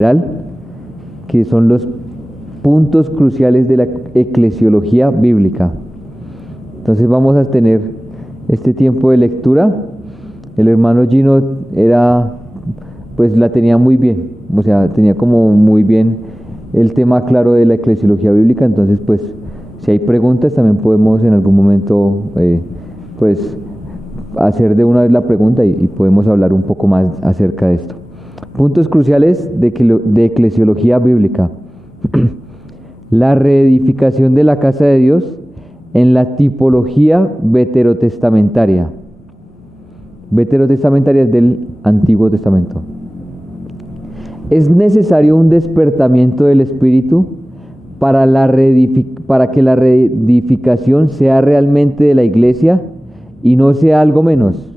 general, que son los puntos cruciales de la eclesiología bíblica. Entonces vamos a tener este tiempo de lectura. El hermano Gino la tenía muy bien, o sea, tenía como muy bien el tema claro de la eclesiología bíblica. Entonces, pues, si hay preguntas, también podemos en algún momento, hacer de una vez la pregunta y podemos hablar un poco más acerca de esto. Puntos cruciales de eclesiología bíblica. La reedificación de la casa de Dios en la tipología veterotestamentaria. Veterotestamentaria es del Antiguo Testamento. Es necesario un despertamiento del Espíritu para que la reedificación sea realmente de la iglesia y no sea algo menos,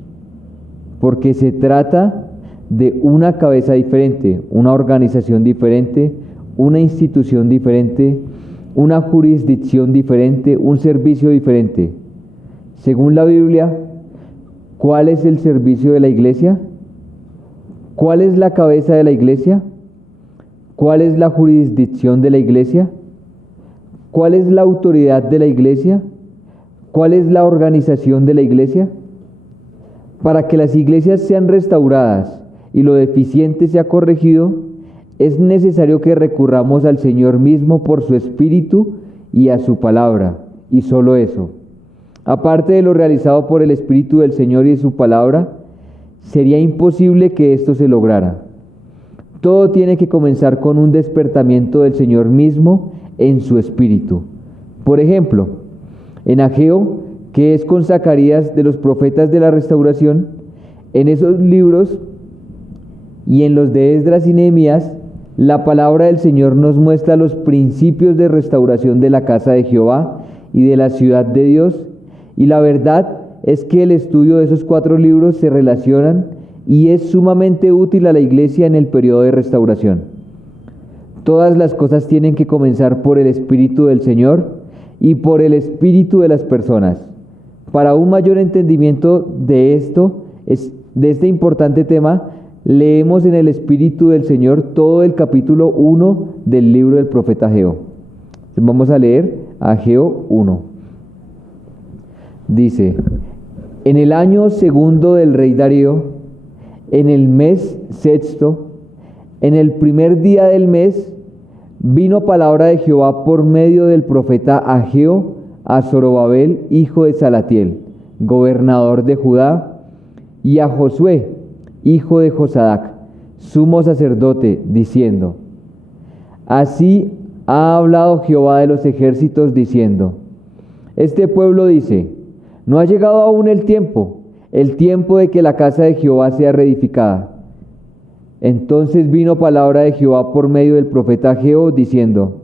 porque se trata de una cabeza diferente, una organización diferente, una institución diferente, una jurisdicción diferente, un servicio diferente. Según la Biblia, ¿cuál es el servicio de la iglesia? ¿Cuál es la cabeza de la iglesia? ¿Cuál es la jurisdicción de la iglesia? ¿Cuál es la autoridad de la iglesia? ¿Cuál es la organización de la iglesia? Para que las iglesias sean restauradas y lo deficiente sea corregido, es necesario que recurramos al Señor mismo por su Espíritu y a su palabra, y solo eso. Aparte de lo realizado por el Espíritu del Señor y su palabra, sería imposible que esto se lograra. Todo tiene que comenzar con un despertamiento del Señor mismo en su Espíritu. Por ejemplo, en Ageo, que es con Zacarías de los profetas de la restauración, en esos libros y en los de Esdras y Nehemías, la palabra del Señor nos muestra los principios de restauración de la casa de Jehová y de la ciudad de Dios, y la verdad es que el estudio de esos 4 libros se relacionan y es sumamente útil a la iglesia en el periodo de restauración. Todas las cosas tienen que comenzar por el Espíritu del Señor y por el Espíritu de las personas. Para un mayor entendimiento de este importante tema, leemos en el Espíritu del Señor todo el capítulo 1 del libro del profeta Ageo. Vamos a leer Ageo 1. Dice: en el año 2 del rey Darío, en el mes 6, en el primer día del mes, vino palabra de Jehová por medio del profeta Ageo a Zorobabel, hijo de Salatiel, gobernador de Judá, y a Josué, hijo de Josadac, sumo sacerdote, diciendo: así ha hablado Jehová de los ejércitos, diciendo: este pueblo dice, no ha llegado aún el tiempo de que la casa de Jehová sea reedificada. Entonces vino palabra de Jehová por medio del profeta Ageo, diciendo: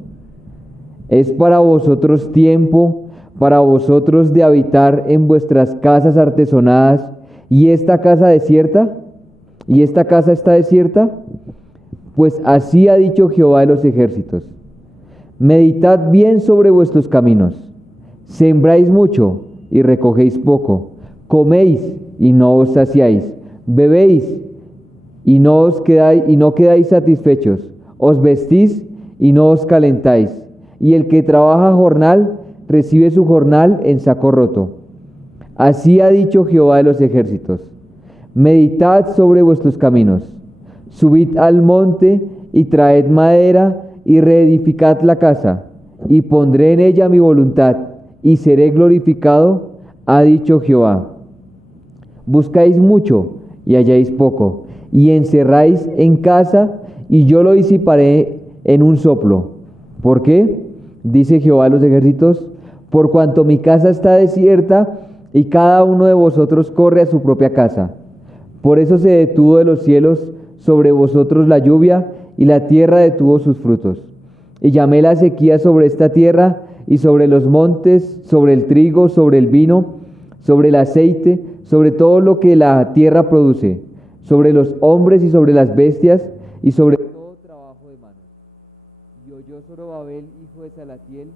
¿es para vosotros tiempo, para vosotros de habitar en vuestras casas artesonadas, y esta casa desierta? ¿Y esta casa está desierta? Pues así ha dicho Jehová de los ejércitos: meditad bien sobre vuestros caminos. Sembráis mucho y recogéis poco. Coméis y no os saciáis. Bebéis y no quedáis satisfechos. Os vestís y no os calentáis. Y el que trabaja jornal recibe su jornal en saco roto. Así ha dicho Jehová de los ejércitos: meditad sobre vuestros caminos. Subid al monte y traed madera y reedificad la casa, y pondré en ella mi voluntad, y seré glorificado, ha dicho Jehová. Buscáis mucho y halláis poco, y encerráis en casa, y yo lo disiparé en un soplo. ¿Por qué? Dice Jehová de los ejércitos: por cuanto mi casa está desierta, y cada uno de vosotros corre a su propia casa. Por eso se detuvo de los cielos sobre vosotros la lluvia, y la tierra detuvo sus frutos. Y llamé la sequía sobre esta tierra, y sobre los montes, sobre el trigo, sobre el vino, sobre el aceite, sobre todo lo que la tierra produce, sobre los hombres y sobre las bestias, y sobre todo trabajo de manos. Y oyó Zorobabel, hijo de Salatiel,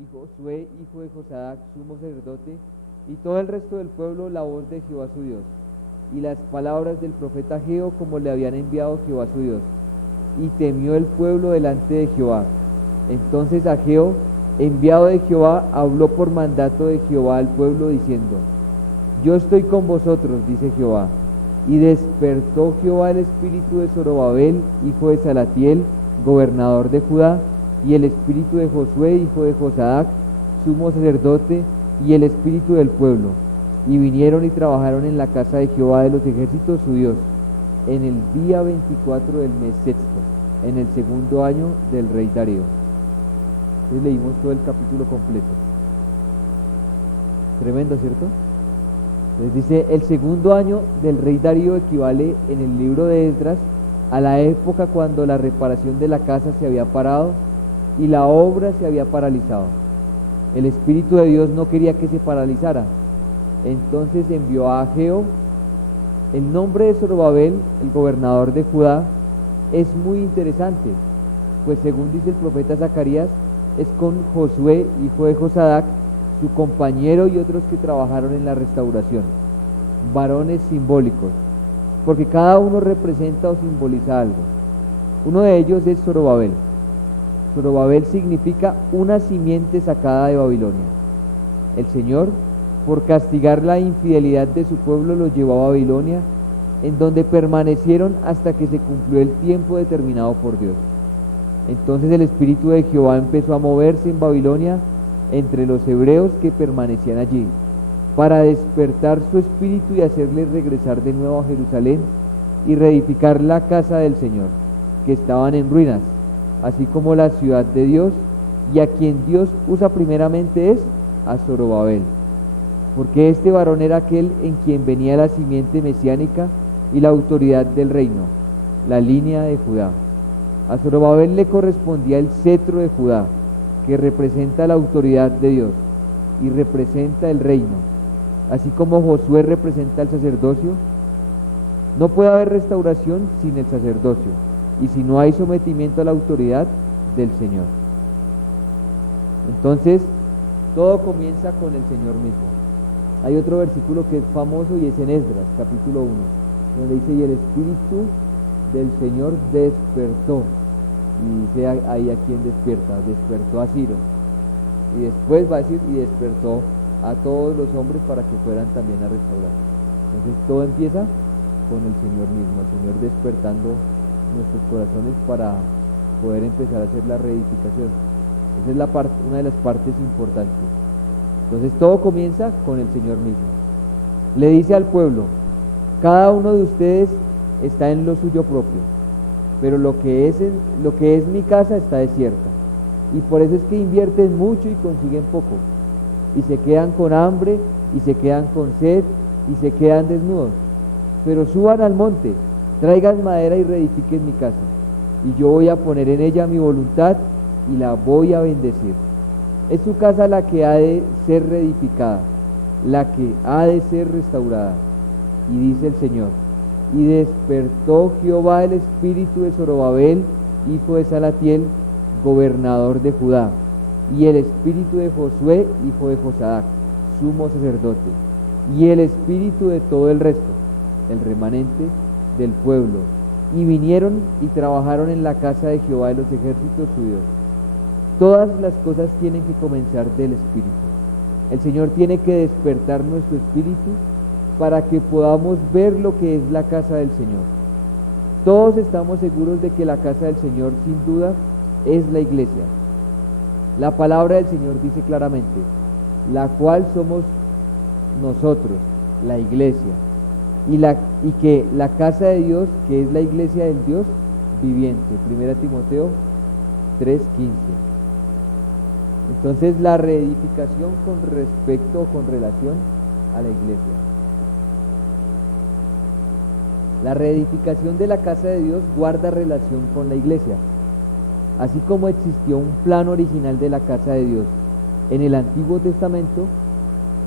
y Josué, hijo de Josadac, sumo sacerdote, y todo el resto del pueblo, la voz de Jehová su Dios, y las palabras del profeta Ageo, como le habían enviado Jehová su Dios. y temió el pueblo delante de Jehová. Entonces Ageo, enviado de Jehová, habló por mandato de Jehová al pueblo diciendo: yo estoy con vosotros, dice Jehová. Y despertó Jehová el espíritu de Zorobabel, hijo de Salatiel, gobernador de Judá, y el espíritu de Josué, hijo de Josadac, sumo sacerdote, y el espíritu del pueblo. Y vinieron y trabajaron en la casa de Jehová de los ejércitos, su Dios, en el día 24 del mes sexto, en el segundo año del rey Darío. Entonces leímos todo el capítulo completo. Tremendo, ¿cierto? Entonces dice, el segundo año del rey Darío equivale en el libro de Esdras a la época cuando la reparación de la casa se había parado y la obra se había paralizado. El Espíritu de Dios no quería que se paralizara. Entonces envió a Ageo. El nombre de Zorobabel, el gobernador de Judá, es muy interesante, pues según dice el profeta Zacarías, es con Josué, hijo de Josadac, su compañero y otros que trabajaron en la restauración, varones simbólicos, porque cada uno representa o simboliza algo. Uno de ellos es Zorobabel. Zorobabel significa una simiente sacada de Babilonia. El Señor, por castigar la infidelidad de su pueblo, los llevó a Babilonia, en donde permanecieron hasta que se cumplió el tiempo determinado por Dios. Entonces el Espíritu de Jehová empezó a moverse en Babilonia entre los hebreos que permanecían allí, para despertar su espíritu y hacerles regresar de nuevo a Jerusalén y reedificar la casa del Señor, que estaban en ruinas, así como la ciudad de Dios, y a quien Dios usa primeramente es a Zorobabel, porque este varón era aquel en quien venía la simiente mesiánica y la autoridad del reino, la línea de Judá. A Zorobabel le correspondía el cetro de Judá, que representa la autoridad de Dios y representa el reino, así como Josué representa el sacerdocio. No puede haber restauración sin el sacerdocio y si no hay sometimiento a la autoridad del Señor. Entonces, todo comienza con el Señor mismo. Hay otro versículo que es famoso y es en Esdras, capítulo 1, donde dice: y el Espíritu del Señor despertó. Y dice ahí a quién despierta: despertó a Ciro. Y después va a decir: y despertó a todos los hombres para que fueran también a restaurar. Entonces todo empieza con el Señor mismo, el Señor despertando nuestros corazones para poder empezar a hacer la reedificación. Esa es una de las partes importantes. Entonces todo comienza con el Señor mismo. Le dice al pueblo: cada uno de ustedes está en lo suyo propio, pero lo que es mi casa está desierta, y por eso es que invierten mucho y consiguen poco, y se quedan con hambre, y se quedan con sed, y se quedan desnudos. Pero suban al monte, traigan madera y reedifiquen mi casa, y yo voy a poner en ella mi voluntad, y la voy a bendecir. Es su casa la que ha de ser reedificada, la que ha de ser restaurada. Y dice el Señor: y despertó Jehová el espíritu de Zorobabel, hijo de Salatiel, gobernador de Judá, y el espíritu de Josué, hijo de Josadac, sumo sacerdote, y el espíritu de todo el resto, el remanente del pueblo, y vinieron y trabajaron en la casa de Jehová de los ejércitos, su Dios. Todas las cosas tienen que comenzar del espíritu. El Señor tiene que despertar nuestro espíritu para que podamos ver lo que es la casa del Señor. Todos estamos seguros de que la casa del Señor, sin duda, es la iglesia. La palabra del Señor dice claramente: la cual somos nosotros, la iglesia, y que la casa de Dios, que es la iglesia del Dios viviente. 1 Timoteo 3:15. Entonces, la reedificación con respecto o con relación a la iglesia. La reedificación de la casa de Dios guarda relación con la iglesia. Así como existió un plan original de la casa de Dios en el Antiguo Testamento,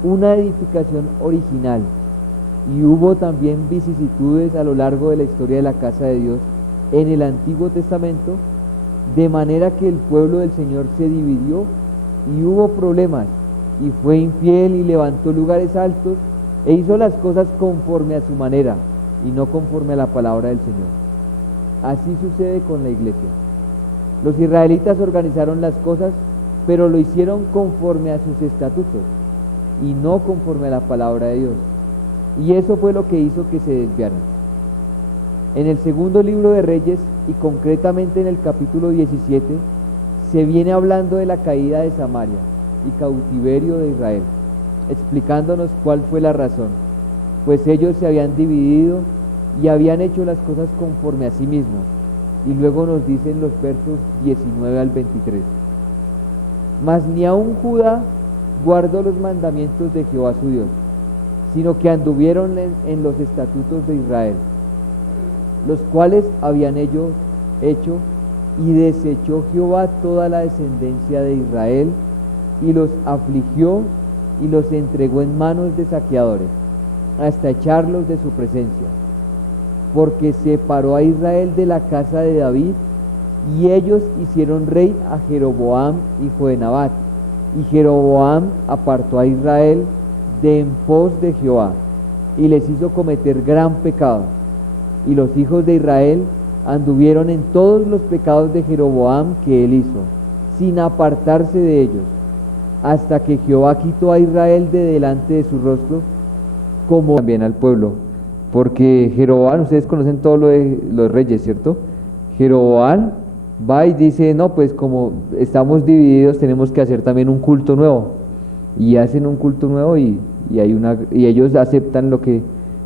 una edificación original, y hubo también vicisitudes a lo largo de la historia de la casa de Dios en el Antiguo Testamento, de manera que el pueblo del Señor se dividió y hubo problemas, y fue infiel y levantó lugares altos e hizo las cosas conforme a su manera y no conforme a la palabra del Señor. Así sucede con la iglesia. Los israelitas organizaron las cosas, pero lo hicieron conforme a sus estatutos y no conforme a la palabra de Dios. Y eso fue lo que hizo que se desviaran. En el segundo libro de Reyes, y concretamente en el capítulo 17, se viene hablando de la caída de Samaria y cautiverio de Israel, explicándonos cuál fue la razón. Pues ellos se habían dividido y habían hecho las cosas conforme a sí mismos. Y luego nos dicen los versos 19 al 23. Mas ni aun Judá guardó los mandamientos de Jehová su Dios, sino que anduvieron en los estatutos de Israel, los cuales habían ellos hecho, y desechó Jehová toda la descendencia de Israel, y los afligió, y los entregó en manos de saqueadores, hasta echarlos de su presencia, porque separó a Israel de la casa de David, y ellos hicieron rey a Jeroboam, hijo de Nabat, y Jeroboam apartó a Israel de en pos de Jehová, y les hizo cometer gran pecado. Y los hijos de Israel anduvieron en todos los pecados de Jeroboam que él hizo, sin apartarse de ellos, hasta que Jehová quitó a Israel de delante de su rostro, como también al pueblo. Porque Jeroboam, ustedes conocen todo lo de los reyes, ¿cierto? Jeroboam va y dice, no, pues como estamos divididos, tenemos que hacer también un culto nuevo. Y hacen un culto nuevo y ellos aceptan lo que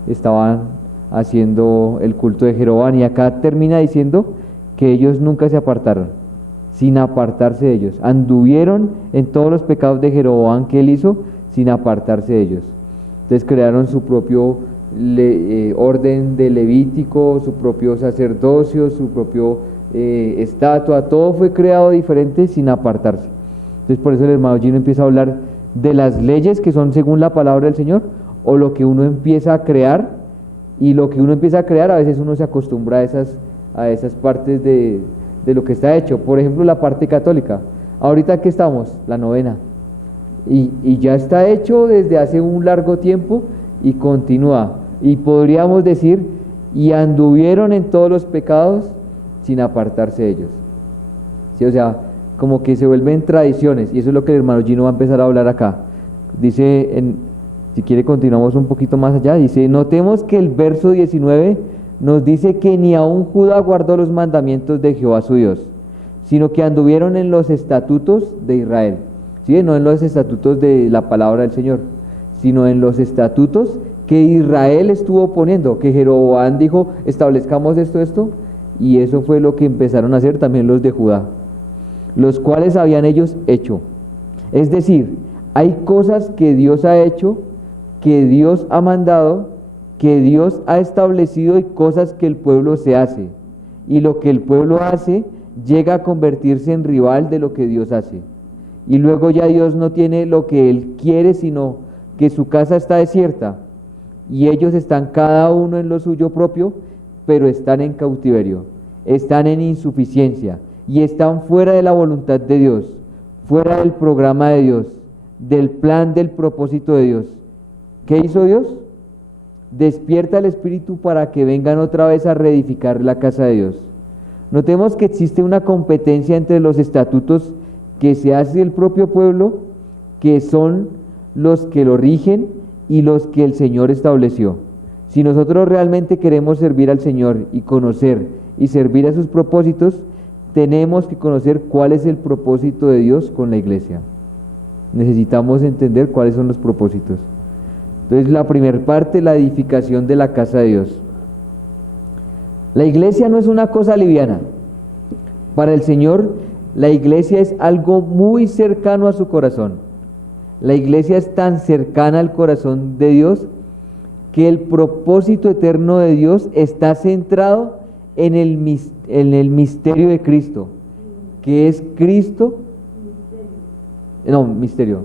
estaban haciendo el culto de Jeroboam. Y acá termina diciendo que ellos nunca se apartaron, sin apartarse de ellos. Anduvieron en todos los pecados de Jeroboam que él hizo, sin apartarse de ellos. Entonces crearon su propio orden de Levítico, su propio sacerdocio, su propio estatua, todo fue creado diferente sin apartarse. Entonces por eso el hermano Gino empieza a hablar de las leyes que son según la palabra del Señor, o lo que uno empieza a crear, y lo que uno empieza a crear a veces uno se acostumbra a esas partes de lo que está hecho. Por ejemplo, la parte católica, ahorita que estamos, la novena, y ya está hecho desde hace un largo tiempo y continúa, y podríamos decir, y anduvieron en todos los pecados sin apartarse de ellos. ¿Sí? O sea, como que se vuelven tradiciones, y eso es lo que el hermano Gino va a empezar a hablar acá. Dice, si quiere continuamos un poquito más allá, dice, notemos que el verso 19 nos dice que ni aun Judá guardó los mandamientos de Jehová su Dios, sino que anduvieron en los estatutos de Israel. ¿Sí? No en los estatutos de la palabra del Señor, sino en los estatutos que Israel estuvo poniendo, que Jeroboam dijo, establezcamos esto, y eso fue lo que empezaron a hacer también los de Judá, los cuales habían ellos hecho. Es decir, hay cosas que Dios ha hecho, que Dios ha mandado, que Dios ha establecido, y cosas que el pueblo se hace. Y lo que el pueblo hace llega a convertirse en rival de lo que Dios hace. Y luego ya Dios no tiene lo que Él quiere, sino que su casa está desierta, y ellos están cada uno en lo suyo propio, pero están en cautiverio, están en insuficiencia, y están fuera de la voluntad de Dios, fuera del programa de Dios, del plan, del propósito de Dios. ¿Qué hizo Dios? Despierta el Espíritu para que vengan otra vez a reedificar la casa de Dios. Notemos que existe una competencia entre los estatutos que se hace el propio pueblo, que son los que lo rigen, y los que el Señor estableció. Si nosotros realmente queremos servir al Señor y conocer y servir a sus propósitos, tenemos que conocer cuál es el propósito de Dios con la iglesia. Necesitamos entender cuáles son los propósitos. Entonces, la primera parte, la edificación de la casa de Dios. La iglesia no es una cosa liviana. Para el Señor, la iglesia es algo muy cercano a su corazón. La iglesia es tan cercana al corazón de Dios que el propósito eterno de Dios está centrado en el misterio de Cristo, que es Cristo. No, misterio.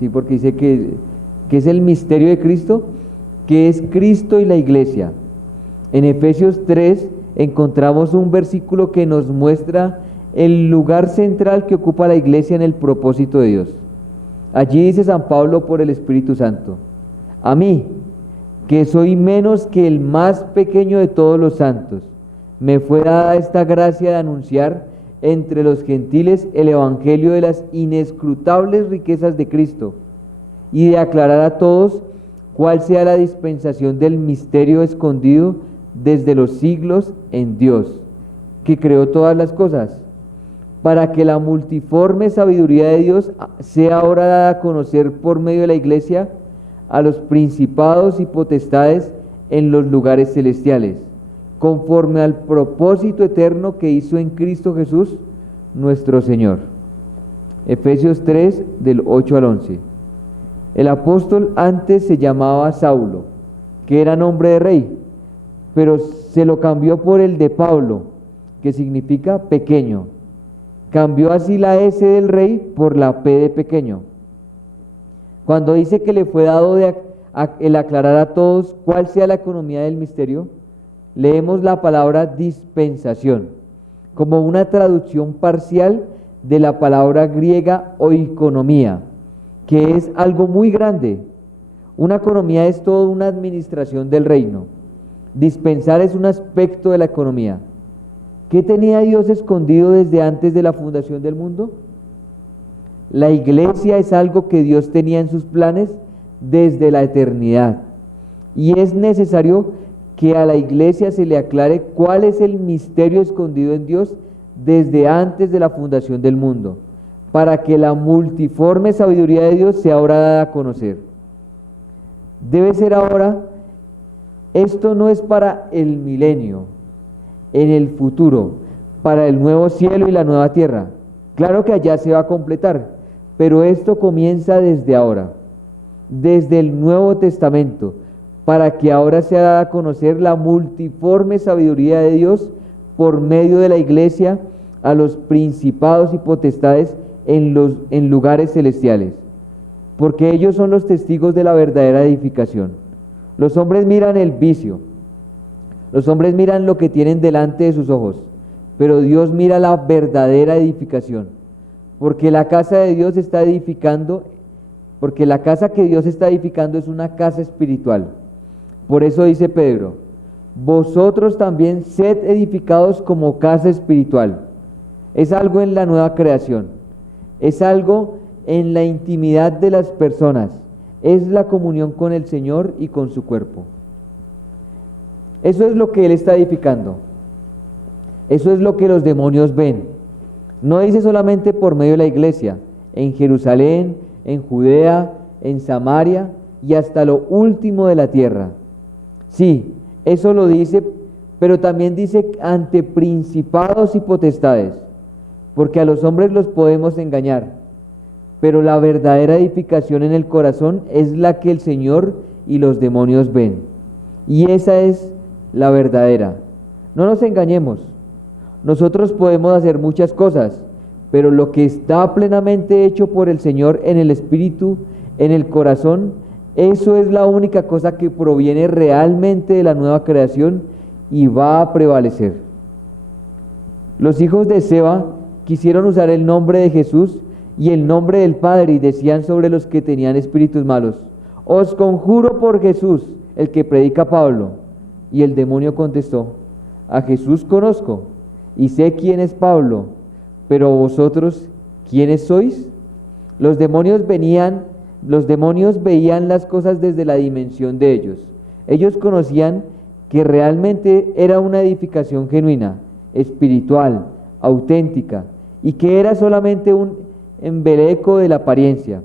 Sí, porque dice que es el misterio de Cristo, que es Cristo y la iglesia. En Efesios 3 encontramos un versículo que nos muestra el lugar central que ocupa la iglesia en el propósito de Dios. Allí dice San Pablo por el Espíritu Santo: a mí, que soy menos que el más pequeño de todos los santos, me fue dada esta gracia de anunciar entre los gentiles el evangelio de las inescrutables riquezas de Cristo y de aclarar a todos cuál sea la dispensación del misterio escondido desde los siglos en Dios, que creó todas las cosas, para que la multiforme sabiduría de Dios sea ahora dada a conocer por medio de la Iglesia a los principados y potestades en los lugares celestiales, conforme al propósito eterno que hizo en Cristo Jesús, nuestro Señor. Efesios 3, del 8 al 11. El apóstol antes se llamaba Saulo, que era nombre de rey, pero se lo cambió por el de Pablo, que significa pequeño. Cambió así la S del rey por la P de pequeño. Cuando dice que le fue dado el aclarar a todos cuál sea la economía del misterio, leemos la palabra dispensación, como una traducción parcial de la palabra griega oikonomía, que es algo muy grande. Una economía es toda una administración del reino. Dispensar es un aspecto de la economía. ¿Qué tenía Dios escondido desde antes de la fundación del mundo? La iglesia es algo que Dios tenía en sus planes desde la eternidad. Y es necesario que a la iglesia se le aclare cuál es el misterio escondido en Dios desde antes de la fundación del mundo, para que la multiforme sabiduría de Dios sea ahora dada a conocer. Debe ser ahora. Esto no es para el milenio, en el futuro, para el nuevo cielo y la nueva tierra. Claro que allá se va a completar, pero esto comienza desde ahora, desde el Nuevo Testamento, para que ahora sea dada a conocer la multiforme sabiduría de Dios por medio de la iglesia a los principados y potestades en lugares celestiales, porque ellos son los testigos de la verdadera edificación. Los hombres miran el vicio, los hombres miran lo que tienen delante de sus ojos, pero Dios mira la verdadera edificación, porque la casa de Dios está edificando, porque la casa que Dios está edificando es una casa espiritual. Por eso dice Pedro, vosotros también sed edificados como casa espiritual. Es algo en la nueva creación, es algo en la intimidad de las personas. Es la comunión con el Señor y con su cuerpo. Eso es lo que Él está edificando. Eso es lo que los demonios ven. No dice solamente por medio de la iglesia, en Jerusalén, en Judea, en Samaria y hasta lo último de la tierra. Sí, eso lo dice, pero también dice ante principados y potestades, porque a los hombres los podemos engañar. Pero la verdadera edificación en el corazón es la que el Señor y los demonios ven. Y esa es la verdadera. No nos engañemos. Nosotros podemos hacer muchas cosas, pero lo que está plenamente hecho por el Señor en el Espíritu, en el corazón, eso es la única cosa que proviene realmente de la nueva creación y va a prevalecer. Los hijos de Seba quisieron usar el nombre de Jesús y el nombre del Padre, y decían sobre los que tenían espíritus malos, os conjuro por Jesús, el que predica Pablo. Y el demonio contestó, a Jesús conozco, y sé quién es Pablo, pero vosotros, ¿quiénes sois? Los demonios veían las cosas desde la dimensión de ellos. Ellos conocían que realmente era una edificación genuina, espiritual, auténtica, y que era solamente un embeleco de la apariencia.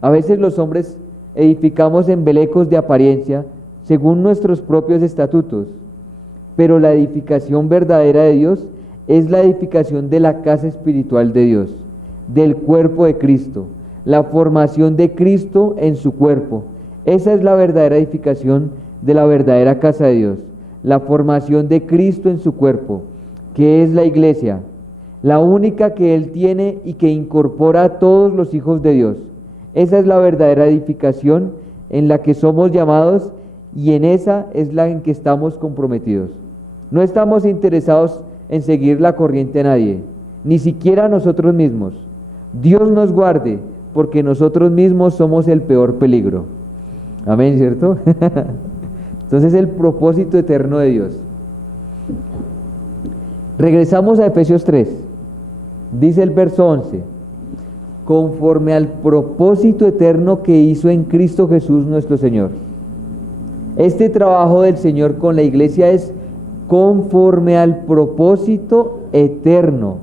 A veces los hombres edificamos embelecos de apariencia según nuestros propios estatutos, pero la edificación verdadera de Dios es la edificación de la casa espiritual de Dios, del cuerpo de Cristo, la formación de Cristo en su cuerpo. Esa es la verdadera edificación de la verdadera casa de Dios, la formación de Cristo en su cuerpo, que es la iglesia, la única que Él tiene y que incorpora a todos los hijos de Dios. Esa es la verdadera edificación en la que somos llamados y en esa es la en que estamos comprometidos. No estamos interesados en seguir la corriente a nadie, ni siquiera a nosotros mismos. Dios nos guarde, porque nosotros mismos somos el peor peligro. Amén, ¿cierto? Entonces el propósito eterno de Dios. Regresamos a Efesios 3. Dice el verso 11: conforme al propósito eterno que hizo en Cristo Jesús nuestro Señor. Este trabajo del Señor con la iglesia es conforme al propósito eterno.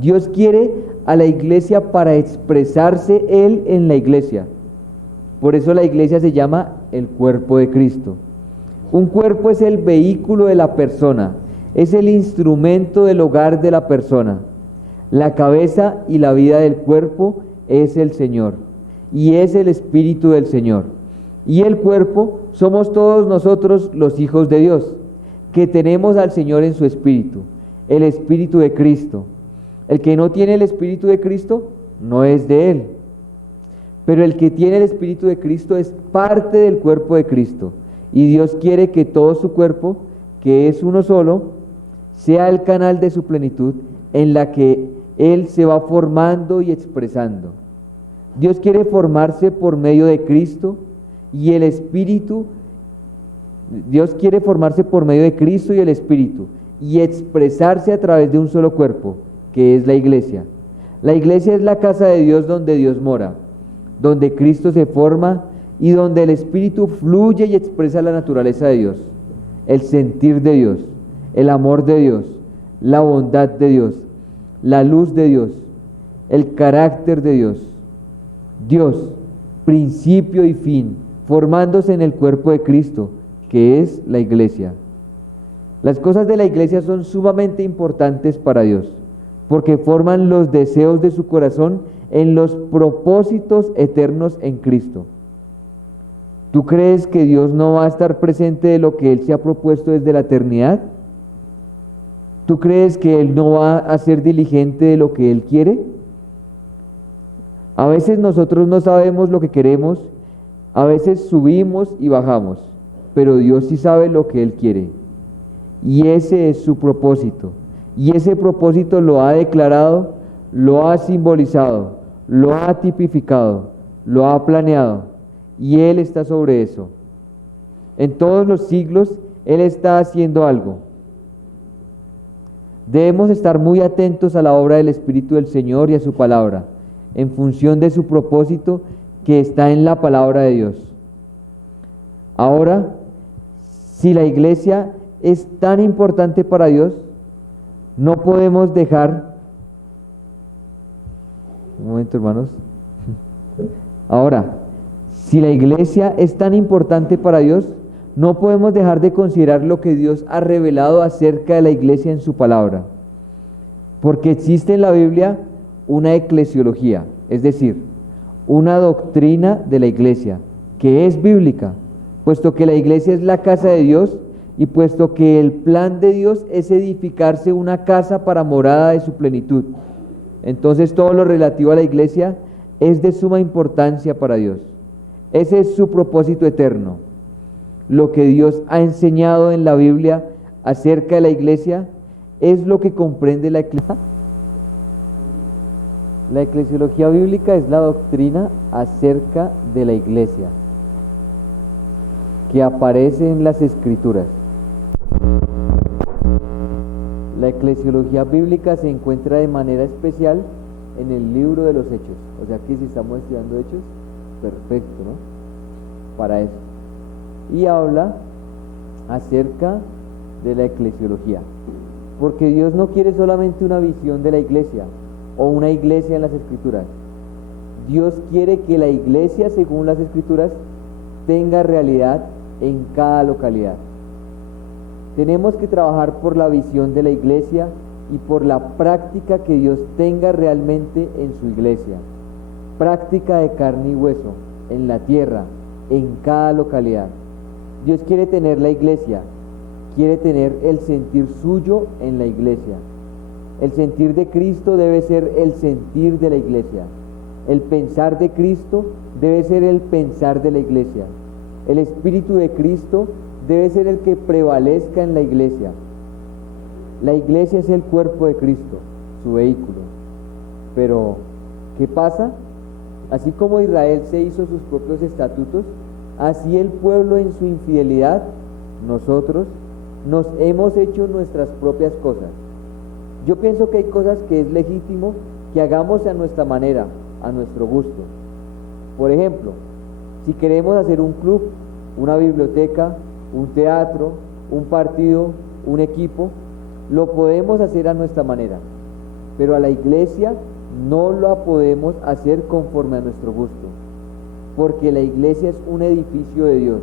Dios quiere a la iglesia para expresarse Él en la iglesia. Por eso la iglesia se llama el cuerpo de Cristo. Un cuerpo es el vehículo de la persona, es el instrumento del hogar de la persona. La cabeza y la vida del cuerpo es el Señor, y es el Espíritu del Señor. Y el cuerpo somos todos nosotros los hijos de Dios, que tenemos al Señor en su Espíritu, el Espíritu de Cristo. El que no tiene el Espíritu de Cristo no es de Él. Pero el que tiene el Espíritu de Cristo es parte del cuerpo de Cristo. Y Dios quiere que todo su cuerpo, que es uno solo, sea el canal de su plenitud en la que Él se va formando y expresando. Dios quiere formarse por medio de Cristo y el Espíritu. Dios quiere formarse por medio de Cristo y el Espíritu y expresarse a través de un solo cuerpo, que es la iglesia. La iglesia es la casa de Dios donde Dios mora, donde Cristo se forma y donde el Espíritu fluye y expresa la naturaleza de Dios, el sentir de Dios, el amor de Dios, la bondad de Dios, la luz de Dios, el carácter de Dios. Dios, principio y fin, formándose en el cuerpo de Cristo, que es la iglesia. Las cosas de la iglesia son sumamente importantes para Dios, porque forman los deseos de su corazón en los propósitos eternos en Cristo. ¿Tú crees que Dios no va a estar presente de lo que Él se ha propuesto desde la eternidad? ¿Tú crees que Él no va a ser diligente de lo que Él quiere? A veces nosotros no sabemos lo que queremos, a veces subimos y bajamos, pero Dios sí sabe lo que Él quiere. Y ese es su propósito. Y ese propósito lo ha declarado, lo ha simbolizado, lo ha tipificado, lo ha planeado. Y Él está sobre eso. En todos los siglos Él está haciendo algo. Debemos estar muy atentos a la obra del Espíritu del Señor y a su palabra, en función de su propósito que está en la palabra de Dios. Ahora, si la iglesia es tan importante para Dios, no podemos dejar... Un momento, hermanos. Ahora, si la iglesia es tan importante para Dios, no podemos dejar de considerar lo que Dios ha revelado acerca de la iglesia en su palabra. Porque existe en la Biblia una eclesiología, es decir, una doctrina de la iglesia, que es bíblica, puesto que la iglesia es la casa de Dios y puesto que el plan de Dios es edificarse una casa para morada de su plenitud. Entonces todo lo relativo a la iglesia es de suma importancia para Dios. Ese es su propósito eterno. Lo que Dios ha enseñado en la Biblia acerca de la iglesia es lo que comprende la iglesia. La eclesiología bíblica es la doctrina acerca de la iglesia que aparece en las Escrituras. La eclesiología bíblica se encuentra de manera especial en el libro de los Hechos. O sea que si estamos estudiando Hechos, perfecto, ¿no? Para eso. Y habla acerca de la eclesiología. Porque Dios no quiere solamente una visión de la iglesia o una iglesia en las Escrituras. Dios quiere que la iglesia, según las Escrituras, tenga realidad en cada localidad. Tenemos que trabajar por la visión de la iglesia y por la práctica que Dios tenga realmente en su iglesia. Práctica de carne y hueso, en la tierra, en cada localidad. Dios quiere tener la iglesia, quiere tener el sentir suyo en la iglesia. El sentir de Cristo debe ser el sentir de la iglesia. El pensar de Cristo debe ser el pensar de la iglesia. El Espíritu de Cristo debe ser el que prevalezca en la iglesia. La iglesia es el cuerpo de Cristo, su vehículo. Pero, ¿qué pasa? Así como Israel se hizo sus propios estatutos, así el pueblo en su infidelidad, nosotros, nos hemos hecho nuestras propias cosas. Yo pienso que hay cosas que es legítimo que hagamos a nuestra manera, a nuestro gusto. Por ejemplo, si queremos hacer un club, una biblioteca, un teatro, un partido, un equipo, lo podemos hacer a nuestra manera, pero a la iglesia no lo podemos hacer conforme a nuestro gusto, porque la iglesia es un edificio de Dios,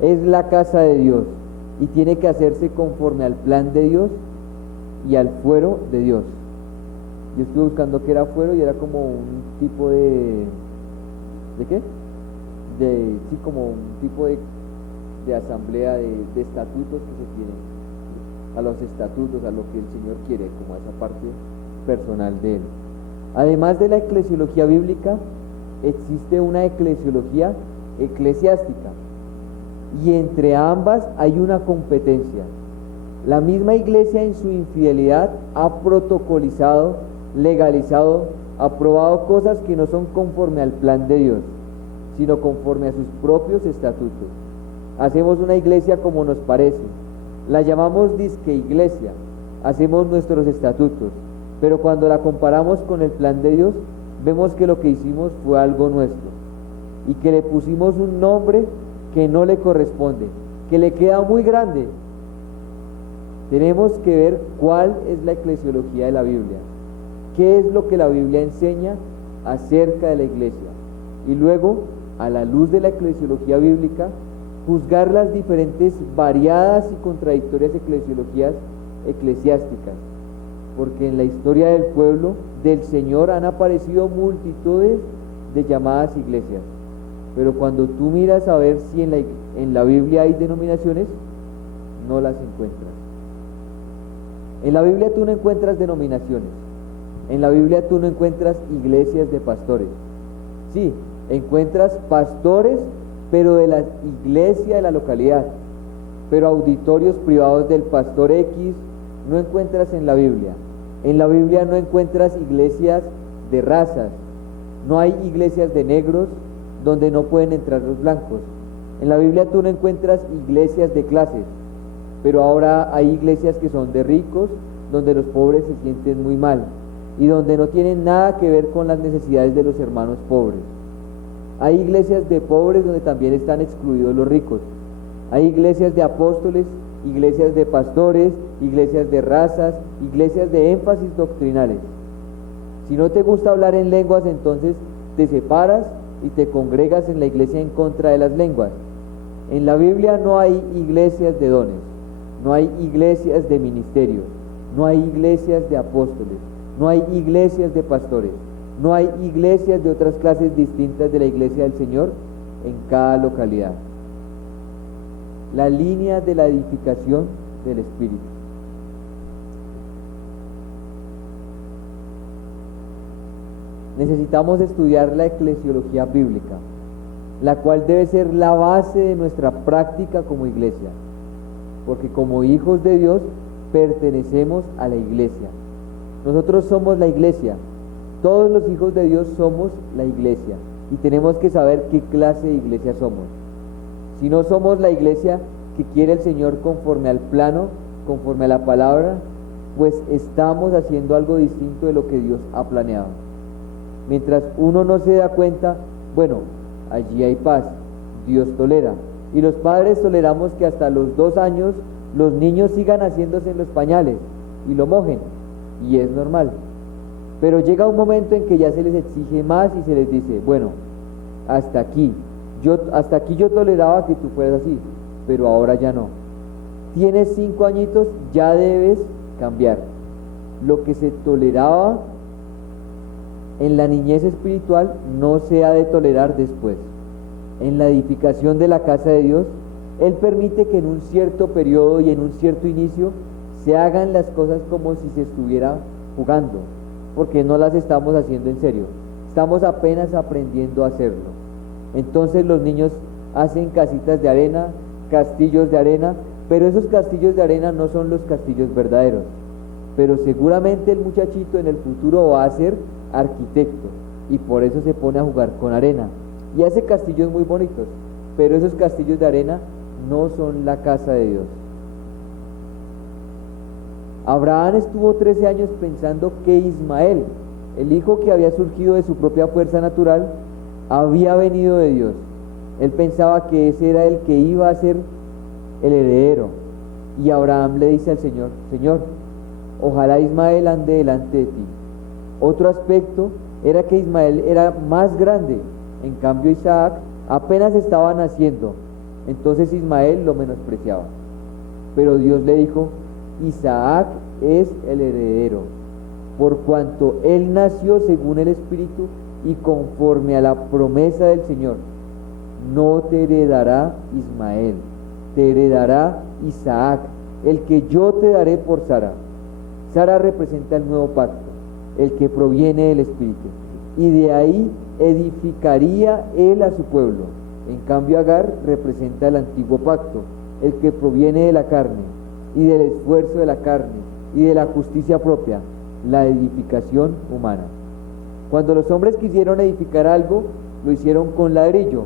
es la casa de Dios y tiene que hacerse conforme al plan de Dios y al fuero de Dios. Yo estuve buscando qué era fuero y era como un tipo ¿de qué? Sí, como un tipo de asamblea de estatutos que se tienen, a los estatutos, a lo que el Señor quiere, como a esa parte personal de Él. Además de la eclesiología bíblica, existe una eclesiología eclesiástica, y entre ambas hay una competencia. La misma iglesia en su infidelidad ha protocolizado, legalizado, aprobado cosas que no son conforme al plan de Dios, sino conforme a sus propios estatutos. Hacemos una iglesia como nos parece, la llamamos disque iglesia, hacemos nuestros estatutos, pero cuando la comparamos con el plan de Dios, vemos que lo que hicimos fue algo nuestro y que le pusimos un nombre que no le corresponde, que le queda muy grande. Tenemos que ver cuál es la eclesiología de la Biblia, qué es lo que la Biblia enseña acerca de la iglesia, y luego, a la luz de la eclesiología bíblica, juzgar las diferentes variadas y contradictorias eclesiologías eclesiásticas, porque en la historia del pueblo del Señor han aparecido multitudes de llamadas iglesias, pero cuando tú miras a ver si en la Biblia hay denominaciones, no las encuentras. En la Biblia tú no encuentras denominaciones, en la Biblia tú no encuentras iglesias de pastores. Sí, encuentras pastores, pero de la iglesia de la localidad, pero auditorios privados del pastor X no encuentras en la Biblia. En la Biblia no encuentras iglesias de razas, no hay iglesias de negros donde no pueden entrar los blancos. En la Biblia tú no encuentras iglesias de clases, pero ahora hay iglesias que son de ricos, donde los pobres se sienten muy mal y donde no tienen nada que ver con las necesidades de los hermanos pobres. Hay iglesias de pobres donde también están excluidos los ricos. Hay iglesias de apóstoles, iglesias de pastores, iglesias de razas, iglesias de énfasis doctrinales. Si no te gusta hablar en lenguas, entonces te separas y te congregas en la iglesia en contra de las lenguas. En la Biblia no hay iglesias de dones, no hay iglesias de ministerios, no hay iglesias de apóstoles, no hay iglesias de pastores, no hay iglesias de otras clases distintas de la iglesia del Señor en cada localidad. La línea de la edificación del Espíritu. Necesitamos estudiar la eclesiología bíblica, la cual debe ser la base de nuestra práctica como iglesia, porque como hijos de Dios pertenecemos a la iglesia. Nosotros somos la iglesia, todos los hijos de Dios somos la iglesia, y tenemos que saber qué clase de iglesia somos. Si no somos la iglesia que quiere el Señor conforme al plano, conforme a la palabra, pues estamos haciendo algo distinto de lo que Dios ha planeado. Mientras uno no se da cuenta, bueno, allí hay paz, Dios tolera, y los padres toleramos que hasta los 2 años los niños sigan haciéndose en los pañales y lo mojen, y es normal. Pero llega un momento en que ya se les exige más y se les dice, bueno, hasta aquí yo toleraba que tú fueras así, pero ahora ya no. Tienes 5 añitos, ya debes cambiar. Lo que se toleraba en la niñez espiritual no se ha de tolerar después. En la edificación de la casa de Dios, Él permite que en un cierto periodo y en un cierto inicio se hagan las cosas como si se estuviera jugando, porque no las estamos haciendo en serio, estamos apenas aprendiendo a hacerlo. Entonces los niños hacen casitas de arena, castillos de arena, pero esos castillos de arena no son los castillos verdaderos. Pero seguramente el muchachito en el futuro va a ser arquitecto y por eso se pone a jugar con arena y hace castillos muy bonitos, pero esos castillos de arena no son la casa de Dios. Abraham estuvo 13 años pensando que Ismael, el hijo que había surgido de su propia fuerza natural, había venido de Dios. Él pensaba que ese era el que iba a ser el heredero. Y Abraham le dice al Señor: Señor, ojalá Ismael ande delante de ti. Otro aspecto era que Ismael era más grande, en cambio Isaac apenas estaba naciendo, entonces Ismael lo menospreciaba. Pero Dios le dijo: Isaac es el heredero, por cuanto él nació según el Espíritu y conforme a la promesa del Señor. No te heredará Ismael, te heredará Isaac, el que yo te daré por Sara. Sara representa el nuevo pacto, el que proviene del Espíritu, y de ahí edificaría él a su pueblo. En cambio Agar representa el antiguo pacto, el que proviene de la carne, y del esfuerzo de la carne, y de la justicia propia, la edificación humana. Cuando los hombres quisieron edificar algo, lo hicieron con ladrillo,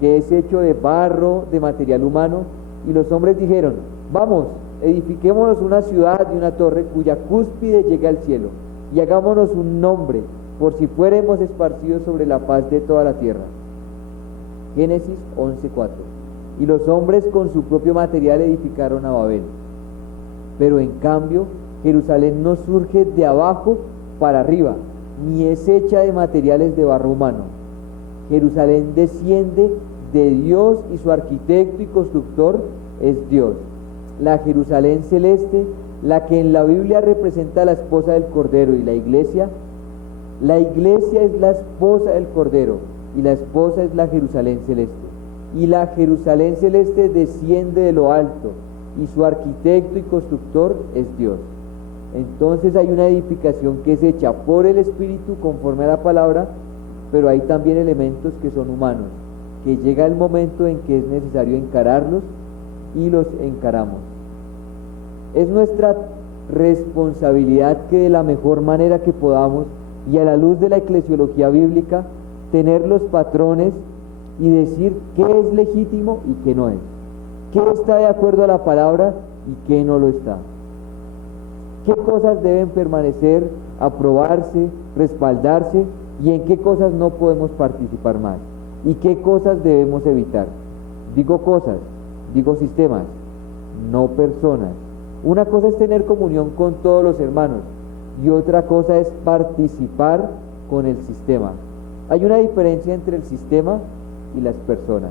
que es hecho de barro, de material humano, y los hombres dijeron: vamos, edifiquémonos una ciudad y una torre cuya cúspide llegue al cielo, y hagámonos un nombre, por si fuéramos esparcidos sobre la faz de toda la tierra. Génesis 11:4. Y los hombres con su propio material edificaron a Babel. Pero en cambio, Jerusalén no surge de abajo para arriba, ni es hecha de materiales de barro humano. Jerusalén desciende de Dios, y su arquitecto y constructor es Dios. La Jerusalén celeste, la que en la Biblia representa a la esposa del Cordero y la iglesia es la esposa del Cordero, y la esposa es la Jerusalén celeste. Y la Jerusalén celeste desciende de lo alto, y su arquitecto y constructor es Dios. Entonces hay una edificación que es hecha por el Espíritu conforme a la palabra, pero hay también elementos que son humanos, que llega el momento en que es necesario encararlos, y los encaramos. Es nuestra responsabilidad que de la mejor manera que podamos, y a la luz de la eclesiología bíblica, tener los patrones y decir qué es legítimo y qué no es, qué está de acuerdo a la palabra y qué no lo está, qué cosas deben permanecer, aprobarse, respaldarse, y en qué cosas no podemos participar más, y qué cosas debemos evitar. Digo cosas, digo sistemas, no personas. Una cosa es tener comunión con todos los hermanos, y otra cosa es participar con el sistema. Hay una diferencia entre el sistema y las personas.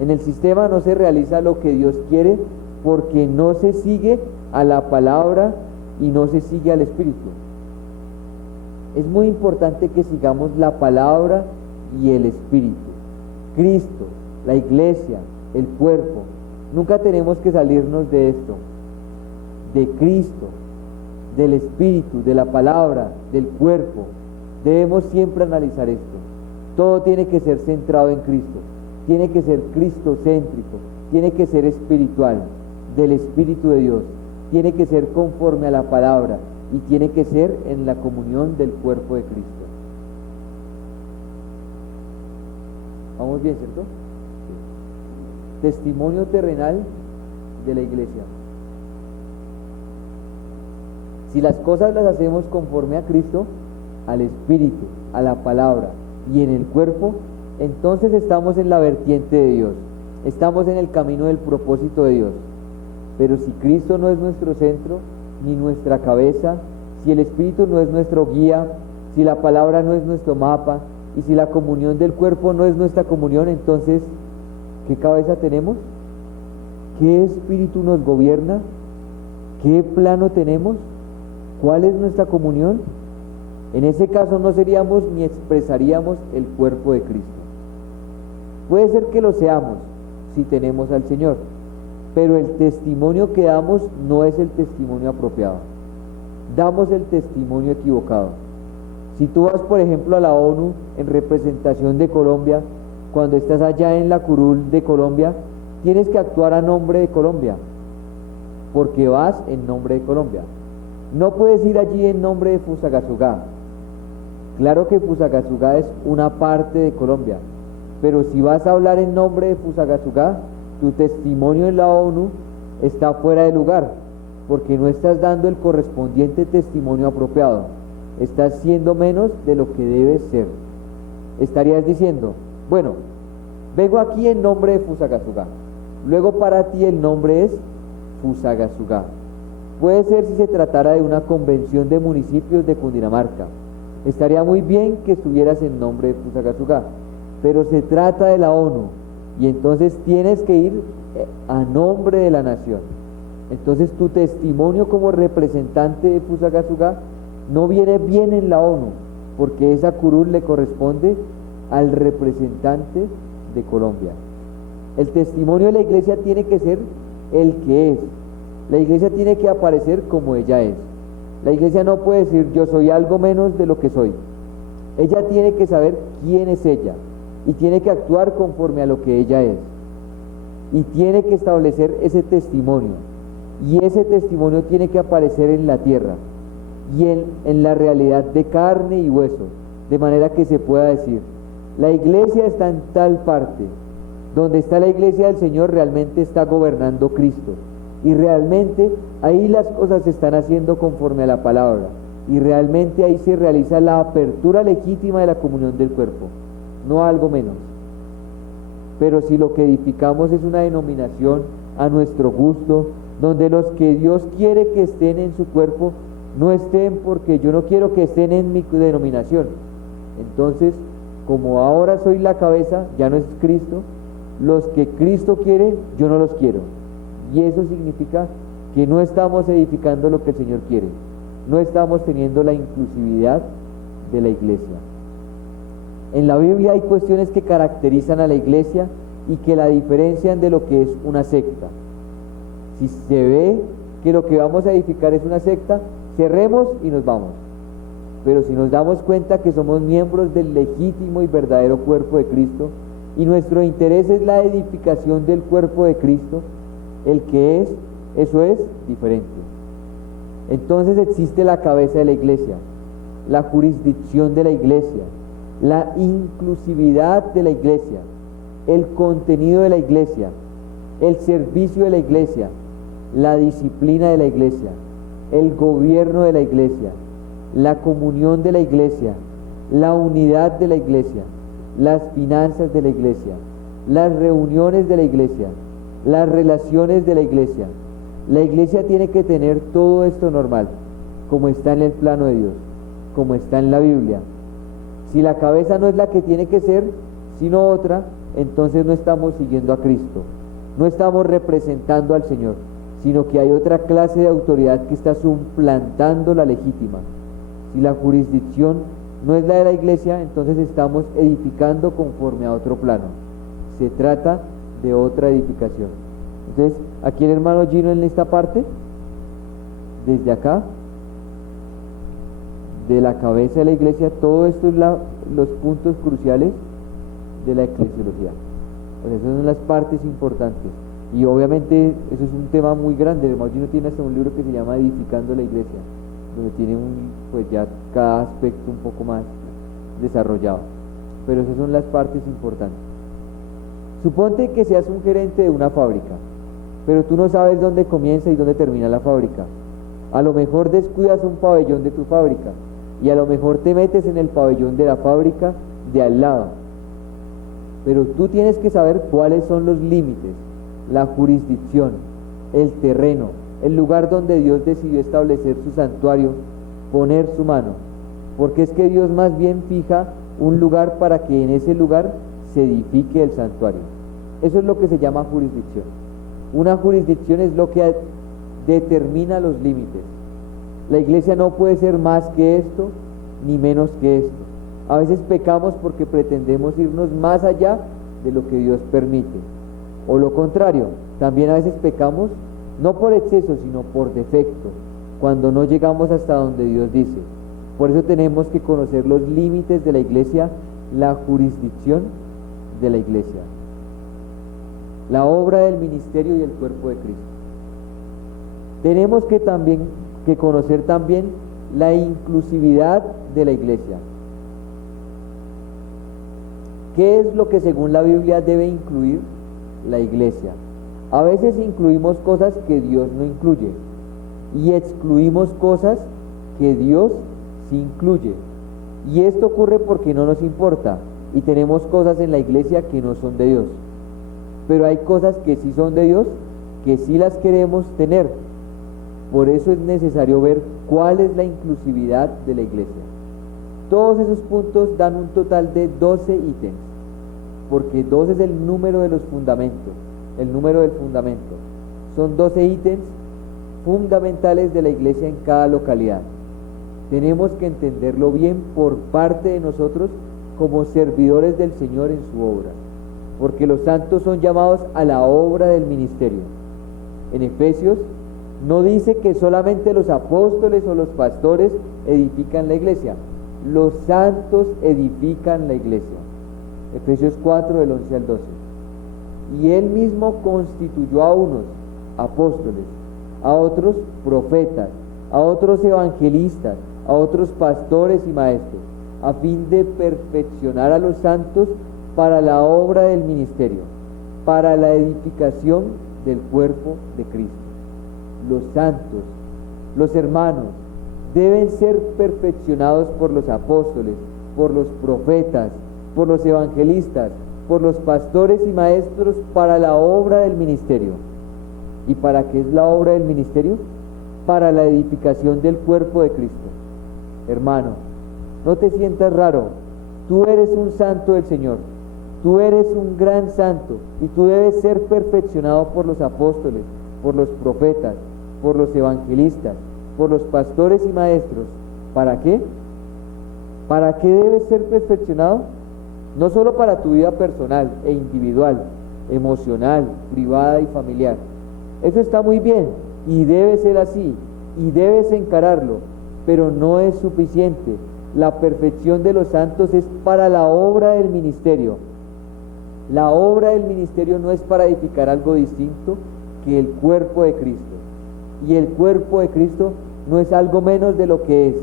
En el sistema no se realiza lo que Dios quiere, porque no se sigue a la palabra y no se sigue al Espíritu. Es muy importante que sigamos la palabra y el Espíritu. Cristo, la iglesia, el cuerpo. Nunca tenemos que salirnos de esto, de Cristo, del Espíritu, de la palabra, del cuerpo. Debemos siempre analizar esto. Todo tiene que ser centrado en Cristo, tiene que ser cristocéntrico, tiene que ser espiritual, del Espíritu de Dios, tiene que ser conforme a la palabra, y tiene que ser en la comunión del cuerpo de Cristo. ¿Vamos bien, cierto? Sí. Testimonio terrenal de la iglesia. Si las cosas las hacemos conforme a Cristo, al Espíritu, a la palabra y en el cuerpo, entonces estamos en la vertiente de Dios, estamos en el camino del propósito de Dios. Pero si Cristo no es nuestro centro, ni nuestra cabeza, si el Espíritu no es nuestro guía, si la palabra no es nuestro mapa, y si la comunión del cuerpo no es nuestra comunión, entonces, ¿qué cabeza tenemos? ¿Qué espíritu nos gobierna? ¿Qué plano tenemos? ¿Cuál es nuestra comunión? En ese caso no seríamos ni expresaríamos el cuerpo de Cristo. Puede ser que lo seamos si tenemos al Señor, pero el testimonio que damos no es el testimonio apropiado. Damos el testimonio equivocado. Si tú vas, por ejemplo, a la ONU en representación de Colombia, cuando estás allá en la curul de Colombia, tienes que actuar a nombre de Colombia, porque vas en nombre de Colombia. No puedes ir allí en nombre de Fusagasugá. Claro que Fusagasugá es una parte de Colombia, pero si vas a hablar en nombre de Fusagasugá, tu testimonio en la ONU está fuera de lugar, porque no estás dando el correspondiente testimonio apropiado. Estás siendo menos de lo que debes ser. Estarías diciendo, bueno, vengo aquí en nombre de Fusagasugá. Luego para ti el nombre es Fusagasugá. Puede ser si se tratara de una convención de municipios de Cundinamarca. Estaría muy bien que estuvieras en nombre de Fusagasugá, pero se trata de la ONU y entonces tienes que ir a nombre de la nación. Entonces tu testimonio como representante de Fusagasugá no viene bien en la ONU, porque esa curul le corresponde al representante de Colombia. El testimonio de la iglesia tiene que ser el que es. La iglesia tiene que aparecer como ella es. La iglesia no puede decir yo soy algo menos de lo que soy. Ella tiene que saber quién es ella y tiene que actuar conforme a lo que ella es. Y tiene que establecer ese testimonio. Y ese testimonio tiene que aparecer en la tierra y en la realidad de carne y hueso, de manera que se pueda decir, la iglesia está en tal parte. Donde está la iglesia del Señor realmente está gobernando Cristo. Y realmente ahí las cosas se están haciendo conforme a la palabra. Y realmente ahí se realiza la apertura legítima de la comunión del cuerpo, no algo menos. Pero si lo que edificamos es una denominación a nuestro gusto, donde los que Dios quiere que estén en su cuerpo no estén porque yo no quiero que estén en mi denominación, entonces como ahora soy la cabeza, ya no es Cristo, los que Cristo quiere yo no los quiero, y eso significa que no estamos edificando lo que el Señor quiere, no estamos teniendo la inclusividad de la iglesia. En la Biblia hay cuestiones que caracterizan a la iglesia y que la diferencian de lo que es una secta. Si se ve que lo que vamos a edificar es una secta, cerremos y nos vamos. Pero si nos damos cuenta que somos miembros del legítimo y verdadero cuerpo de Cristo, y nuestro interés es la edificación del cuerpo de Cristo, el que es, eso es diferente. Entonces existe la cabeza de la iglesia, la jurisdicción de la iglesia, la inclusividad de la iglesia, el contenido de la iglesia, el servicio de la iglesia, la disciplina de la iglesia, el gobierno de la iglesia, la comunión de la iglesia, la unidad de la iglesia, las finanzas de la iglesia, las reuniones de la iglesia, las relaciones de la iglesia. La iglesia tiene que tener todo esto normal, como está en el plano de Dios, como está en la Biblia. Si la cabeza no es la que tiene que ser, sino otra, entonces no estamos siguiendo a Cristo, no estamos representando al Señor, sino que hay otra clase de autoridad que está suplantando la legítima. Si la jurisdicción no es la de la iglesia, entonces estamos edificando conforme a otro plano. Se trata de otra edificación. Entonces, aquí el hermano Gino en esta parte, desde acá, de la cabeza de la iglesia, todo esto es los puntos cruciales de la eclesiología. Pues esas son las partes importantes. Y obviamente eso es un tema muy grande. El hermano Gino tiene hasta un libro que se llama Edificando la Iglesia, donde tiene pues ya cada aspecto un poco más desarrollado. Pero esas son las partes importantes. Suponte que seas un gerente de una fábrica, pero tú no sabes dónde comienza y dónde termina la fábrica. A lo mejor descuidas un pabellón de tu fábrica y a lo mejor te metes en el pabellón de la fábrica de al lado. Pero tú tienes que saber cuáles son los límites, la jurisdicción, el terreno, el lugar donde Dios decidió establecer su santuario, poner su mano. Porque es que Dios más bien fija un lugar para que en ese lugar se edifique el santuario. Eso es lo que se llama jurisdicción. Una jurisdicción es lo que determina los límites. La iglesia no puede ser más que esto, ni menos que esto. A veces pecamos porque pretendemos irnos más allá de lo que Dios permite. O lo contrario, también a veces pecamos no por exceso, sino por defecto, cuando no llegamos hasta donde Dios dice. Por eso tenemos que conocer los límites de la iglesia, la jurisdicción de la iglesia, la obra del ministerio y el cuerpo de Cristo. Tenemos que conocer también la inclusividad de la iglesia. ¿Qué es lo que según la Biblia debe incluir la iglesia? A veces incluimos cosas que Dios no incluye. y excluimos cosas que Dios sí incluye. Y esto ocurre porque no nos importa y tenemos cosas en la iglesia que no son de Dios. Pero hay cosas que sí son de Dios, que sí las queremos tener. Por eso es necesario ver cuál es la inclusividad de la iglesia. Todos esos puntos dan un total de 12 ítems, porque 12 es el número de los fundamentos, el número del fundamento. Son 12 ítems fundamentales de la iglesia en cada localidad. Tenemos que entenderlo bien por parte de nosotros como servidores del Señor en su obra, porque los santos son llamados a la obra del ministerio. En Efesios no dice que solamente los apóstoles o los pastores edifican la iglesia, los santos edifican la iglesia. Efesios 4 del 11 al 12. Y él mismo constituyó a unos apóstoles, a otros profetas, a otros evangelistas, a otros pastores y maestros, a fin de perfeccionar a los santos para la obra del ministerio, para la edificación del cuerpo de Cristo. Los santos, los hermanos, deben ser perfeccionados por los apóstoles, por los profetas, por los evangelistas, por los pastores y maestros para la obra del ministerio. ¿Y para qué es la obra del ministerio? Para la edificación del cuerpo de Cristo. Hermano, no te sientas raro, tú eres un santo del Señor, tú eres un gran santo y tú debes ser perfeccionado por los apóstoles, por los profetas, por los evangelistas, por los pastores y maestros. ¿Para qué? ¿Para qué debes ser perfeccionado? No solo para tu vida personal e individual, emocional, privada y familiar. Eso está muy bien y debe ser así y debes encararlo, pero no es suficiente. La perfección de los santos es para la obra del ministerio. La obra del ministerio no es para edificar algo distinto que el cuerpo de Cristo. Y el cuerpo de Cristo no es algo menos de lo que es.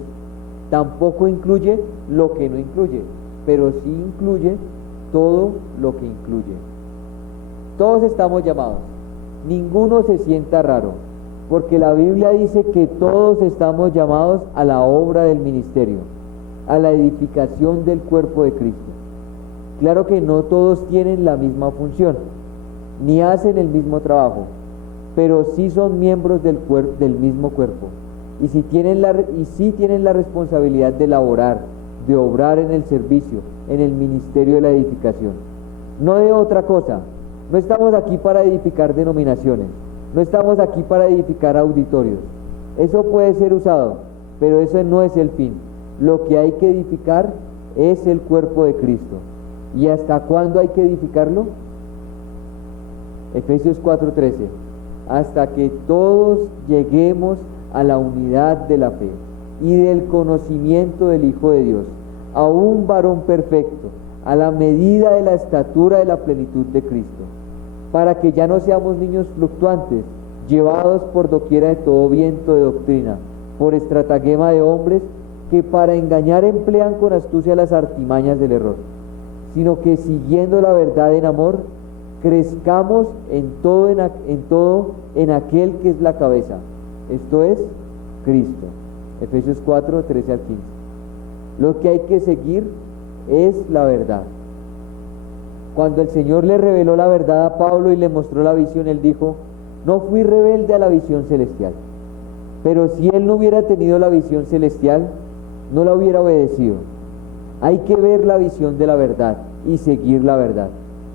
Tampoco incluye lo que no incluye, pero sí incluye todo lo que incluye. Todos estamos llamados. Ninguno se sienta raro, porque la Biblia dice que todos estamos llamados a la obra del ministerio, a la edificación del cuerpo de Cristo. Claro que no todos tienen la misma función, ni hacen el mismo trabajo, pero sí son miembros del mismo cuerpo, y sí tienen la responsabilidad de laborar, de obrar en el servicio, en el ministerio de la edificación. No de otra cosa. No estamos aquí para edificar denominaciones, no estamos aquí para edificar auditorios. Eso puede ser usado, pero eso no es el fin. Lo que hay que edificar es el cuerpo de Cristo. ¿Y hasta cuándo hay que edificarlo? Efesios 4:13. Hasta que todos lleguemos a la unidad de la fe y del conocimiento del Hijo de Dios, a un varón perfecto, a la medida de la estatura de la plenitud de Cristo, para que ya no seamos niños fluctuantes, llevados por doquiera de todo viento de doctrina, por estratagema de hombres que para engañar emplean con astucia las artimañas del error, sino que siguiendo la verdad en amor, crezcamos en todo en aquel que es la cabeza, esto es Cristo. Efesios 4:13 al 15. Lo que hay que seguir es la verdad. Cuando el Señor le reveló la verdad a Pablo y le mostró la visión, él dijo: no fui rebelde a la visión celestial. Pero si él no hubiera tenido la visión celestial, no la hubiera obedecido. Hay que ver la visión de la verdad y seguir la verdad.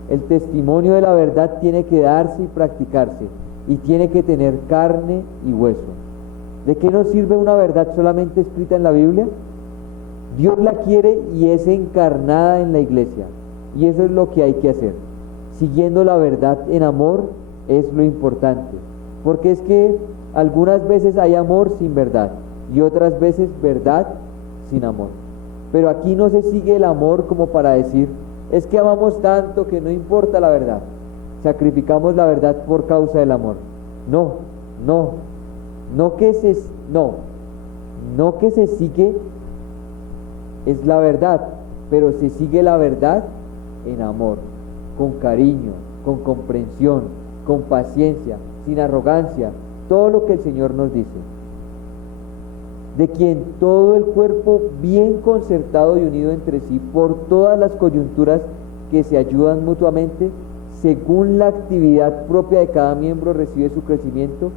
El testimonio de la verdad tiene que darse y practicarse, y tiene que tener carne y hueso. ¿De qué nos sirve una verdad solamente escrita en la Biblia? Dios la quiere y es encarnada en la iglesia, y eso es lo que hay que hacer. Siguiendo la verdad en amor es lo importante, porque es que algunas veces hay amor sin verdad y otras veces verdad sin amor. Pero aquí no se sigue el amor como para decir: es que amamos tanto que no importa la verdad, sacrificamos la verdad por causa del amor. No que se sigue es la verdad, pero se sigue la verdad en amor, con cariño, con comprensión, con paciencia, sin arrogancia, todo lo que el Señor nos dice. de quien todo el cuerpo, bien concertado y unido entre sí por todas las coyunturas que se ayudan mutuamente, según la actividad propia de cada miembro, recibe su crecimiento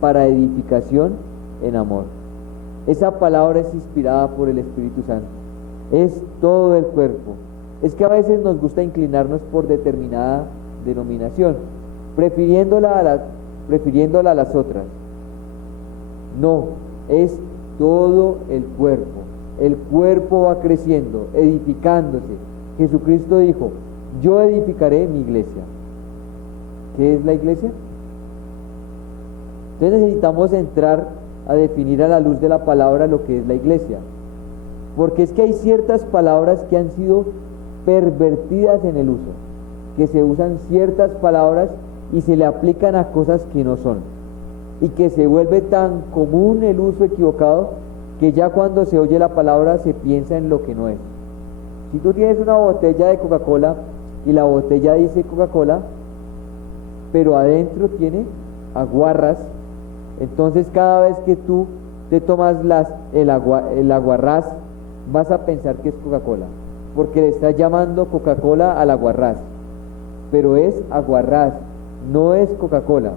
para edificación en amor. Esa palabra es inspirada por el Espíritu Santo. Es todo el cuerpo. Es que a veces nos gusta inclinarnos por determinada denominación, prefiriéndola a las otras. No, es todo el cuerpo. El cuerpo va creciendo, edificándose. Jesucristo dijo: yo edificaré mi iglesia. ¿Qué es la iglesia? Entonces necesitamos entrar a definir a la luz de la palabra lo que es la iglesia. Porque es que hay ciertas palabras que han sido pervertidas en el uso, que se usan ciertas palabras y se le aplican a cosas que no son, y que se vuelve tan común el uso equivocado que ya cuando se oye la palabra se piensa en lo que no es. Si tú tienes una botella de Coca-Cola y la botella dice Coca-Cola, pero adentro tiene aguarrás, entonces cada vez que tú te tomas el aguarrás, vas a pensar que es Coca-Cola, porque le estás llamando Coca-Cola al aguarrás, pero es aguarrás, no es Coca-Cola.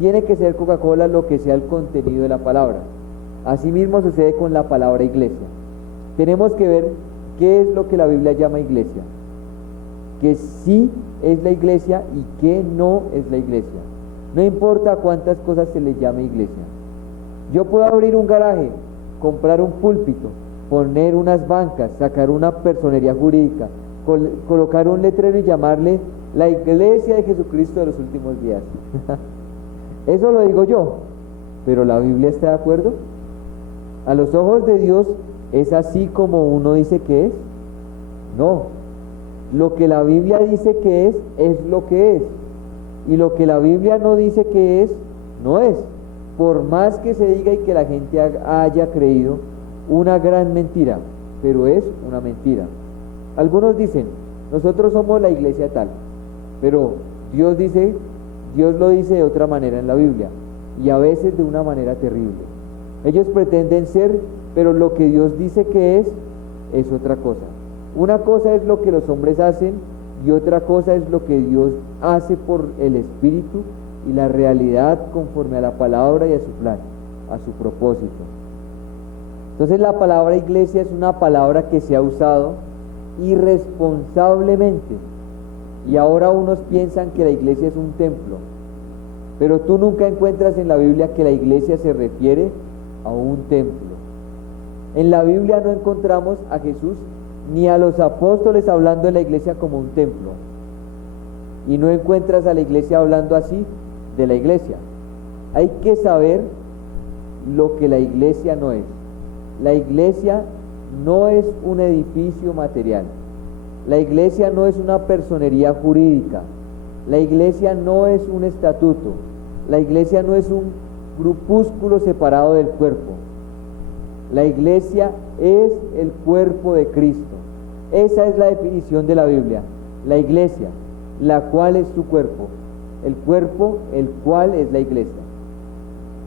Tiene que ser Coca-Cola lo que sea el contenido de la palabra. Asimismo sucede con la palabra iglesia. Tenemos que ver qué es lo que la Biblia llama iglesia, que sí es la iglesia y qué no es la iglesia. No importa cuántas cosas se le llame iglesia. Yo puedo abrir un garaje, comprar un púlpito, poner unas bancas, sacar una personería jurídica, colocar un letrero y llamarle la iglesia de Jesucristo de los últimos días. Eso lo digo yo, pero ¿la Biblia está de acuerdo? ¿A los ojos de Dios es así como uno dice que es? No. Lo que la Biblia dice que es lo que es. Y lo que la Biblia no dice que es, no es. Por más que se diga y que la gente haya creído una gran mentira, pero es una mentira. Algunos dicen: nosotros somos la iglesia tal, pero Dios lo dice de otra manera en la Biblia, y a veces de una manera terrible. Ellos pretenden ser, pero lo que Dios dice que es otra cosa. Una cosa es lo que los hombres hacen y otra cosa es lo que Dios hace por el Espíritu y la realidad conforme a la palabra y a su plan, a su propósito. Entonces la palabra iglesia es una palabra que se ha usado irresponsablemente, y ahora unos piensan que la iglesia es un templo, pero tú nunca encuentras en la Biblia que la iglesia se refiere a un templo. En la Biblia no encontramos a Jesús ni a los apóstoles hablando de la iglesia como un templo, y no encuentras a la iglesia hablando así de la iglesia. Hay que saber lo que la iglesia no es. La iglesia no es un edificio material. La iglesia no es una personería jurídica. La iglesia no es un estatuto. La iglesia no es un grupúsculo separado del cuerpo. La iglesia es el cuerpo de Cristo. Esa es la definición de la Biblia. La iglesia, la cual es su cuerpo. El cuerpo, el cual es la iglesia.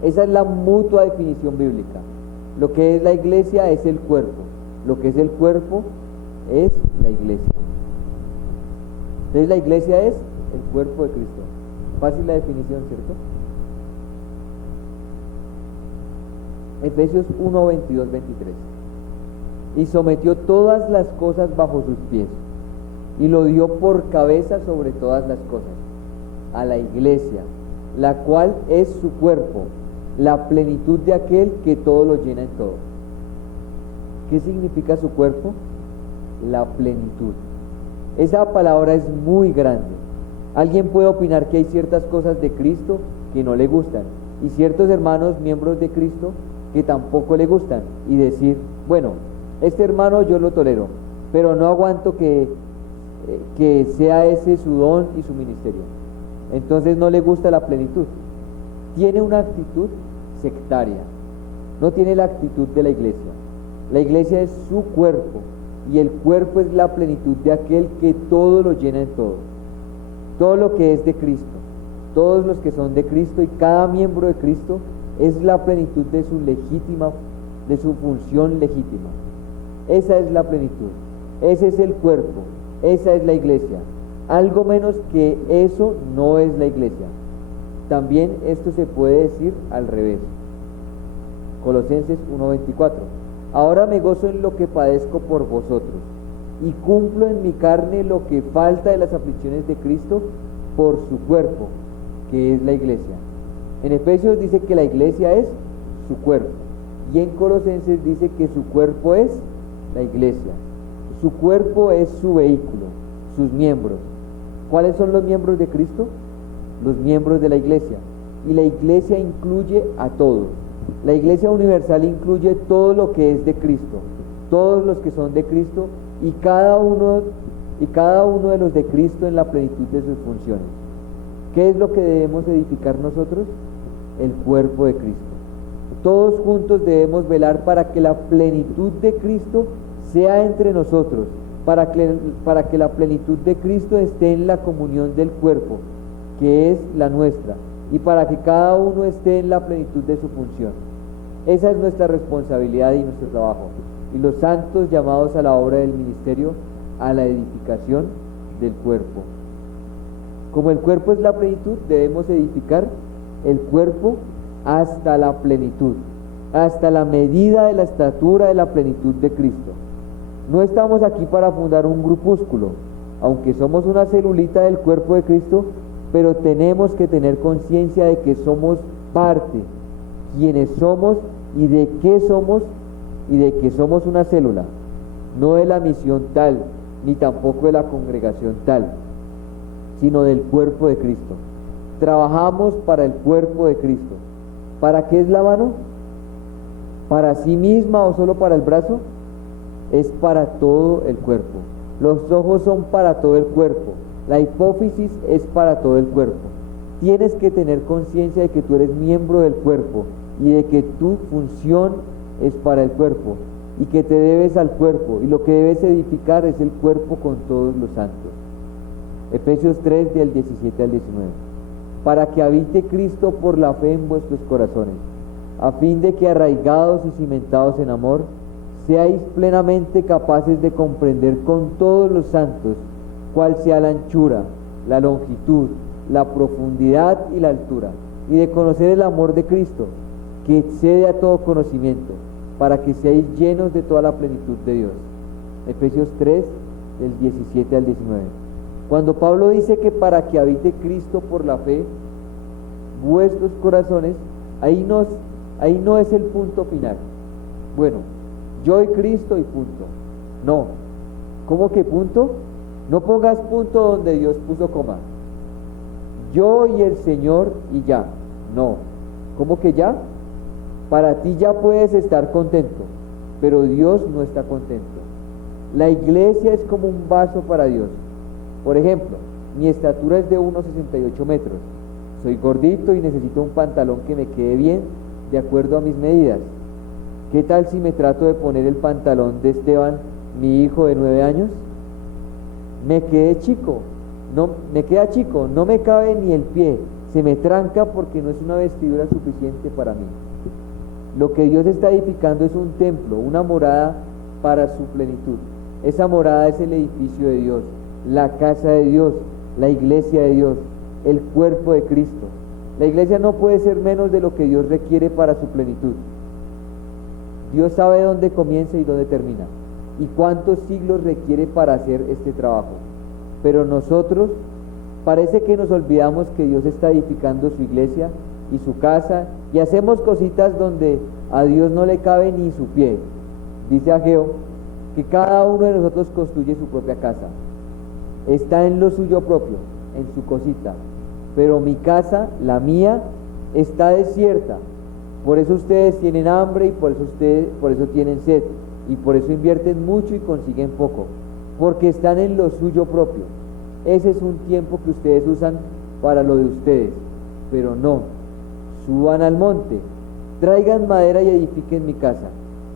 Esa es la mutua definición bíblica. Lo que es la iglesia es el cuerpo. Lo que es el cuerpo es la iglesia. Entonces la iglesia es el cuerpo de Cristo. Fácil la definición, ¿cierto? Efesios 1, 22, 23. Y sometió todas las cosas bajo sus pies, y lo dio por cabeza sobre todas las cosas, a la iglesia, la cual es su cuerpo, la plenitud de aquel que todo lo llena en todo. ¿Qué significa su cuerpo? La plenitud. Esa palabra es muy grande. Alguien puede opinar que hay ciertas cosas de Cristo que no le gustan, y ciertos hermanos miembros de Cristo que tampoco le gustan, y decir: bueno, este hermano yo lo tolero, pero no aguanto que sea ese su don y su ministerio. Entonces no le gusta la plenitud. Tiene una actitud sectaria, no tiene la actitud de la iglesia. La iglesia es su cuerpo, y el cuerpo es la plenitud de aquel que todo lo llena en todo. Todo lo que es de Cristo, todos los que son de Cristo y cada miembro de Cristo es la plenitud de de su función legítima. Esa es la plenitud, ese es el cuerpo, esa es la iglesia. Algo menos que eso no es la iglesia. También esto se puede decir al revés. Colosenses 1:24. Ahora me gozo en lo que padezco por vosotros, y cumplo en mi carne lo que falta de las aflicciones de Cristo por su cuerpo, que es la iglesia. En Efesios dice que la iglesia es su cuerpo, y en Colosenses dice que su cuerpo es la iglesia. Su cuerpo es su vehículo, sus miembros. ¿Cuáles son los miembros de Cristo? Los miembros de la iglesia. Y la iglesia incluye a todos. La iglesia universal incluye todo lo que es de Cristo, todos los que son de Cristo, y cada uno de los de Cristo en la plenitud de sus funciones. ¿Qué es lo que debemos edificar nosotros? El cuerpo de Cristo. Todos juntos debemos velar para que la plenitud de Cristo sea entre nosotros, para que la plenitud de Cristo esté en la comunión del cuerpo, que es la nuestra, y para que cada uno esté en la plenitud de su función. Esa es nuestra responsabilidad y nuestro trabajo, y los santos llamados a la obra del ministerio, a la edificación del cuerpo. Como el cuerpo es la plenitud, debemos edificar el cuerpo hasta la plenitud, hasta la medida de la estatura de la plenitud de Cristo. No estamos aquí para fundar un grupúsculo, aunque somos una celulita del cuerpo de Cristo, pero tenemos que tener conciencia de que somos parte, quienes somos y de qué somos, y de que somos una célula, no de la misión tal, ni tampoco de la congregación tal, sino del cuerpo de Cristo. Trabajamos para el cuerpo de Cristo. ¿Para qué es la mano? ¿Para sí misma o solo para el brazo? Es para todo el cuerpo. Los ojos son para todo el cuerpo. La hipófisis es para todo el cuerpo. Tienes que tener conciencia de que tú eres miembro del cuerpo y de que tu función es para el cuerpo y que te debes al cuerpo, y lo que debes edificar es el cuerpo con todos los santos. Efesios 3 del 17 al 19. Para que habite Cristo por la fe en vuestros corazones, a fin de que arraigados y cimentados en amor, seáis plenamente capaces de comprender con todos los santos cuál sea la anchura, la longitud, la profundidad y la altura, y de conocer el amor de Cristo, que excede a todo conocimiento, para que seáis llenos de toda la plenitud de Dios. Efesios 3, del 17 al 19. Cuando Pablo dice que para que habite Cristo por la fe, vuestros corazones, ahí no es el punto final. Bueno, yo y Cristo y punto. No. ¿Cómo que punto? No pongas punto donde Dios puso coma. Yo y el Señor y ya. No. ¿Cómo que ya? Para ti ya puedes estar contento, pero Dios no está contento. La iglesia es como un vaso para Dios. Por ejemplo, mi estatura es de 1,68 metros. Soy gordito y necesito un pantalón que me quede bien de acuerdo a mis medidas. ¿Qué tal si me trato de poner el pantalón de Esteban, mi hijo de 9 años? Me queda chico, no me cabe ni el pie, se me tranca porque no es una vestidura suficiente para mí. Lo que Dios está edificando es un templo, una morada para su plenitud. Esa morada es el edificio de Dios, la casa de Dios, la iglesia de Dios, el cuerpo de Cristo. La iglesia no puede ser menos de lo que Dios requiere para su plenitud. Dios sabe dónde comienza y dónde termina, y cuántos siglos requiere para hacer este trabajo. Pero nosotros parece que nos olvidamos que Dios está edificando su iglesia y su casa, y hacemos cositas donde a Dios no le cabe ni su pie. Dice Ageo que cada uno de nosotros construye su propia casa, está en lo suyo propio, en su cosita, pero mi casa, la mía, está desierta. Por eso ustedes tienen hambre y por eso tienen sed, y por eso invierten mucho y consiguen poco, porque están en lo suyo propio. Ese es un tiempo que ustedes usan para lo de ustedes, pero no. Suban al monte, traigan madera y edifiquen mi casa,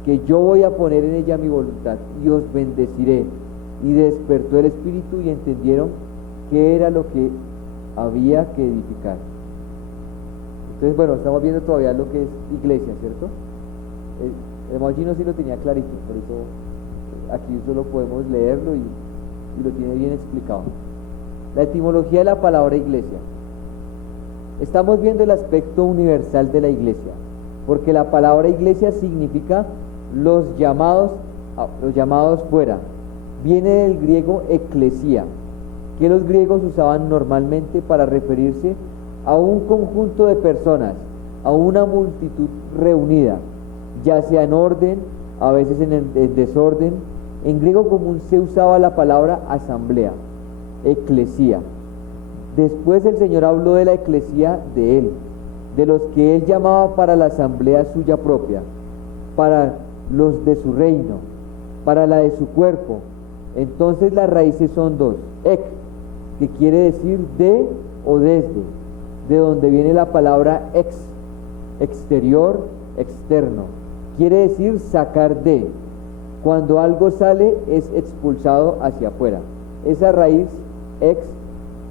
que yo voy a poner en ella mi voluntad, y os bendeciré. Y despertó el espíritu y entendieron qué era lo que había que edificar. Entonces, bueno, estamos viendo todavía lo que es iglesia, ¿cierto? El hermano Gino sí lo tenía clarito, por eso aquí solo podemos leerlo y lo tiene bien explicado. La etimología de la palabra iglesia. Estamos viendo el aspecto universal de la iglesia, porque la palabra iglesia significa los llamados fuera. Viene del griego eclesia, que los griegos usaban normalmente para referirse a un conjunto de personas, a una multitud reunida, ya sea en orden, a veces en desorden. En griego común se usaba la palabra asamblea, eclesía. Después el Señor habló de la eclesía de Él, de los que Él llamaba para la asamblea suya propia, para los de su reino, para la de su cuerpo. Entonces las raíces son dos: ek, que quiere decir de o desde, de donde viene la palabra ex, exterior, externo, quiere decir sacar de. Cuando algo sale es expulsado hacia afuera. Esa raíz ex,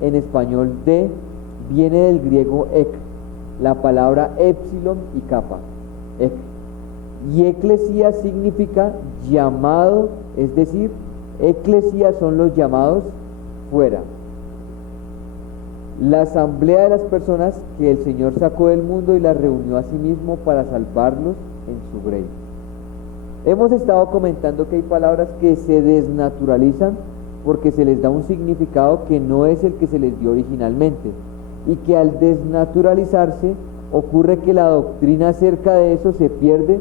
en español de, viene del griego ek, la palabra épsilon y kappa, ek. Y eclesía significa llamado, es decir, eclesía son los llamados fuera. La asamblea de las personas que el Señor sacó del mundo y las reunió a sí mismo para salvarlos en su grey. Hemos estado comentando que hay palabras que se desnaturalizan porque se les da un significado que no es el que se les dio originalmente, y que al desnaturalizarse ocurre que la doctrina acerca de eso se pierde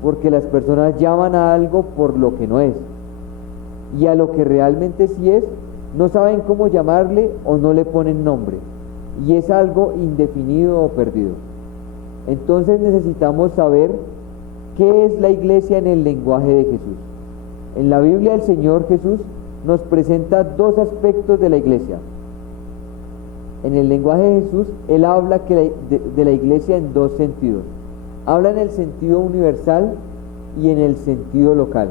porque las personas llaman a algo por lo que no es, y a lo que realmente sí es, no saben cómo llamarle o no le ponen nombre, y es algo indefinido o perdido. Entonces necesitamos saber qué es la iglesia en el lenguaje de Jesús. En la Biblia el Señor Jesús nos presenta dos aspectos de la iglesia. En el lenguaje de Jesús, Él habla de la iglesia en dos sentidos. Habla en el sentido universal y en el sentido local.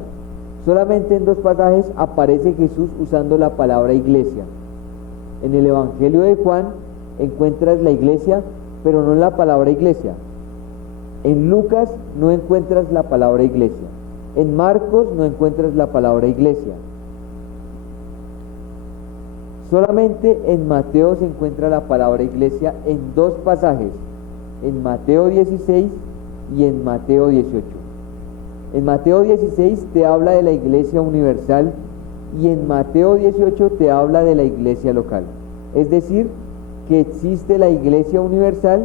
Solamente en dos pasajes aparece Jesús usando la palabra iglesia. En el Evangelio de Juan encuentras la iglesia, pero no la palabra iglesia. En Lucas no encuentras la palabra iglesia. En Marcos no encuentras la palabra iglesia. Solamente en Mateo se encuentra la palabra iglesia en dos pasajes, en Mateo 16 y en Mateo 18. En Mateo 16 te habla de la iglesia universal y en Mateo 18 te habla de la iglesia local. Es decir, que existe la iglesia universal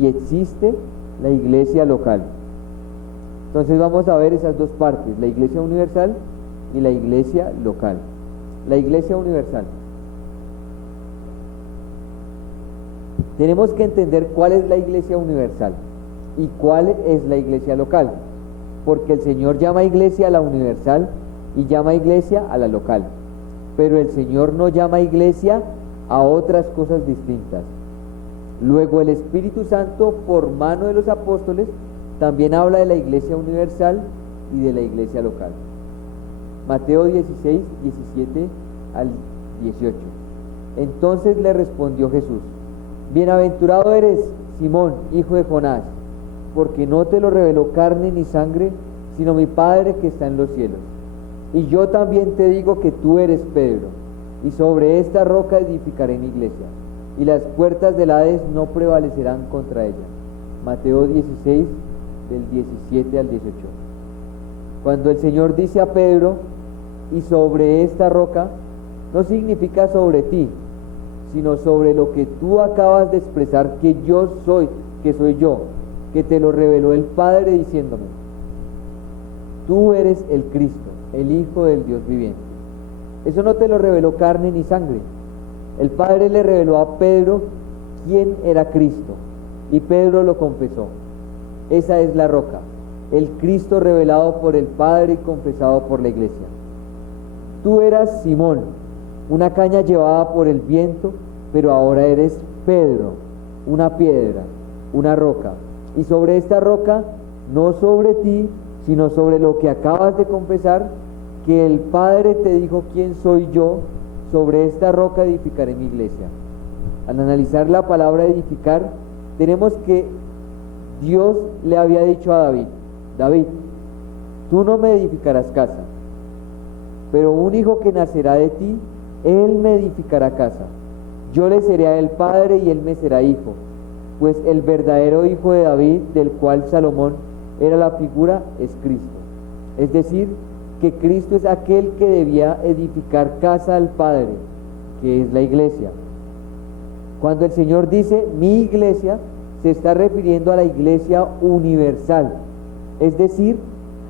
y existe la iglesia local. Entonces vamos a ver esas dos partes, la iglesia universal y la iglesia local. La iglesia universal. Tenemos que entender cuál es la iglesia universal y cuál es la iglesia local, porque el Señor llama iglesia a la universal y llama iglesia a la local, pero el Señor no llama iglesia a otras cosas distintas. Luego el Espíritu Santo, por mano de los apóstoles, también habla de la iglesia universal y de la iglesia local. Mateo 16, 17 al 18. Entonces le respondió Jesús: bienaventurado eres, Simón, hijo de Jonás, porque no te lo reveló carne ni sangre, sino mi Padre que está en los cielos. Y yo también te digo que tú eres Pedro, y sobre esta roca edificaré mi iglesia, y las puertas del Hades no prevalecerán contra ella. Mateo 16, del 17 al 18. Cuando el Señor dice a Pedro, y sobre esta roca, no significa sobre ti, sino sobre lo que tú acabas de expresar que yo soy, que soy yo, que te lo reveló el Padre diciéndome: tú eres el Cristo, el Hijo del Dios viviente. Eso no te lo reveló carne ni sangre. El Padre le reveló a Pedro quién era Cristo, y Pedro lo confesó. Esa es la roca, el Cristo revelado por el Padre y confesado por la iglesia. Tú eras Simón, una caña llevada por el viento, pero ahora eres Pedro, una piedra, una roca. Y sobre esta roca, no sobre ti, sino sobre lo que acabas de confesar, que el Padre te dijo quién soy yo, sobre esta roca edificaré mi iglesia. Al analizar la palabra edificar, tenemos que Dios le había dicho a David: David, Tú no me edificarás casa, pero un hijo que nacerá de ti, él me edificará casa. Yo le seré a él padre y él me será hijo, pues el verdadero hijo de David, del cual Salomón era la figura, es Cristo. Es decir, que Cristo es aquel que debía edificar casa al Padre, que es la iglesia. Cuando el Señor dice mi iglesia, se está refiriendo a la iglesia universal, es decir,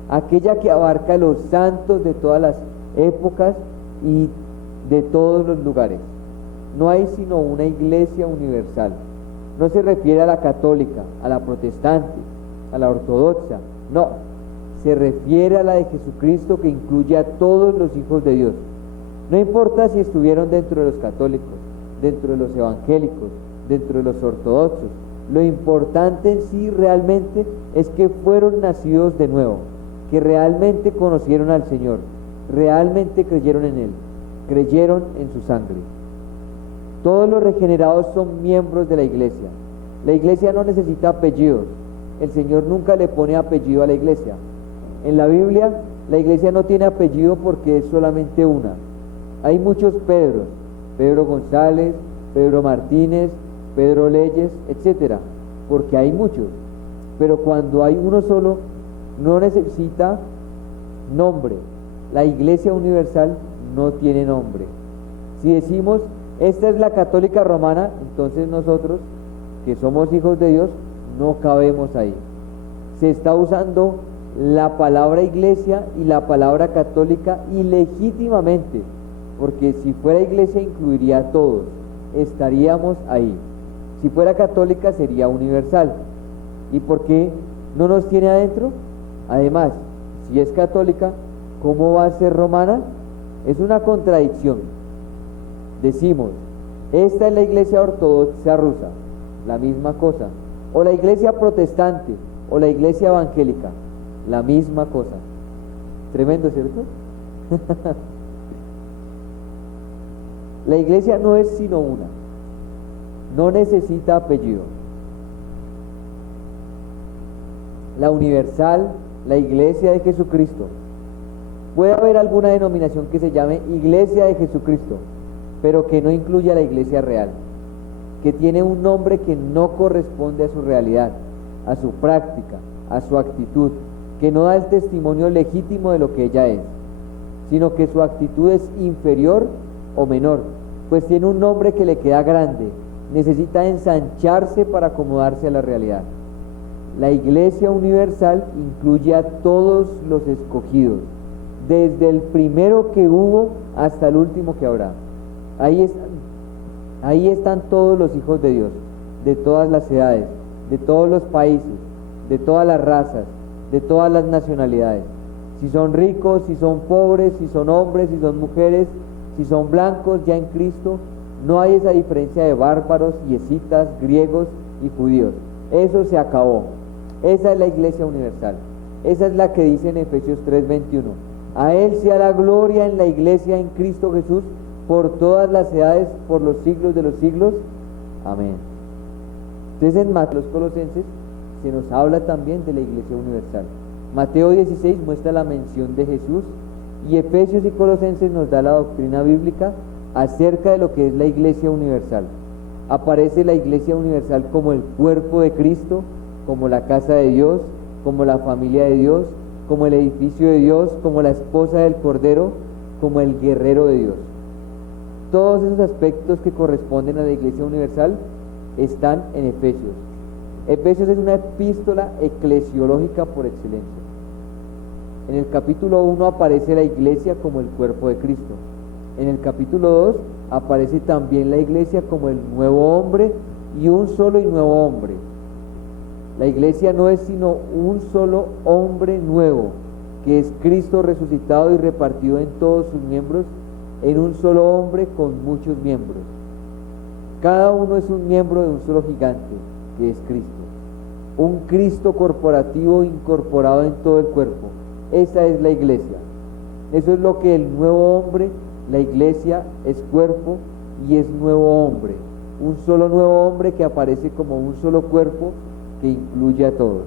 aquella que abarca a los santos de todas las épocas y de todos los lugares. No hay sino una iglesia universal. No se refiere a la católica, a la protestante, a la ortodoxa, no, se refiere a la de Jesucristo, que incluye a todos los hijos de Dios. No importa si estuvieron dentro de los católicos, dentro de los evangélicos, dentro de los ortodoxos, lo importante en sí realmente es que fueron nacidos de nuevo, que realmente conocieron al Señor, realmente creyeron en Él, creyeron en su sangre. Todos los regenerados son miembros de la iglesia. La iglesia no necesita apellidos. El Señor nunca le pone apellido a la iglesia. En la Biblia, la iglesia no tiene apellido porque es solamente una. Hay muchos Pedros, Pedro González, Pedro Martínez, Pedro Leyes, etcétera, porque hay muchos. Pero cuando hay uno solo, no necesita nombre. La iglesia universal no tiene nombre. Si decimos, esta es la católica romana, entonces nosotros, que somos hijos de Dios, no cabemos ahí. Se está usando la palabra iglesia y la palabra católica ilegítimamente, porque si fuera iglesia incluiría a todos, estaríamos ahí. Si fuera católica sería universal. ¿Y por qué no nos tiene adentro? Además, si es católica, ¿cómo va a ser romana? Es una contradicción. Decimos, esta es la iglesia ortodoxa rusa, la misma cosa. O la iglesia protestante, o la iglesia evangélica, la misma cosa. Tremendo, ¿cierto? La iglesia no es sino una. No necesita apellido. La universal, la iglesia de Jesucristo. Puede haber alguna denominación que se llame Iglesia de Jesucristo, pero que no incluya la iglesia real, que tiene un nombre que no corresponde a su realidad, a su práctica, a su actitud, que no da el testimonio legítimo de lo que ella es, sino que su actitud es inferior o menor, pues tiene un nombre que le queda grande, necesita ensancharse para acomodarse a la realidad. La iglesia universal incluye a todos los escogidos, desde el primero que hubo hasta el último que habrá. Ahí están todos los hijos de Dios, de todas las edades, de todos los países, de todas las razas, de todas las nacionalidades. Si son ricos, si son pobres, si son hombres, si son mujeres, si son blancos, ya en Cristo, no hay esa diferencia de bárbaros y escitas, griegos y judíos. Eso se acabó. Esa es la iglesia universal. Esa es la que dice en Efesios 3:21. A Él sea la gloria en la iglesia en Cristo Jesús, por todas las edades, por los siglos de los siglos. Amén. Entonces en los Colosenses se nos habla también de la iglesia universal. Mateo 16 muestra la mención de Jesús, y Efesios y Colosenses nos da la doctrina bíblica acerca de lo que es la iglesia universal. Aparece la iglesia universal como el cuerpo de Cristo, como la casa de Dios, como la familia de Dios, como el edificio de Dios, como la esposa del Cordero, como el guerrero de Dios. Todos esos aspectos que corresponden a la iglesia universal están en Efesios. Efesios es una epístola eclesiológica por excelencia. En el capítulo 1 aparece la iglesia como el cuerpo de Cristo. En el capítulo 2 aparece también la iglesia como el nuevo hombre, y un solo y nuevo hombre. La iglesia no es sino un solo hombre nuevo, que es Cristo resucitado y repartido en todos sus miembros, en un solo hombre con muchos miembros. Cada uno es un miembro de un solo gigante, que es Cristo. Un Cristo corporativo incorporado en todo el cuerpo. Esa es la iglesia. Eso es lo que el nuevo hombre, la iglesia, es cuerpo y es nuevo hombre. Un solo nuevo hombre que aparece como un solo cuerpo que incluye a todos.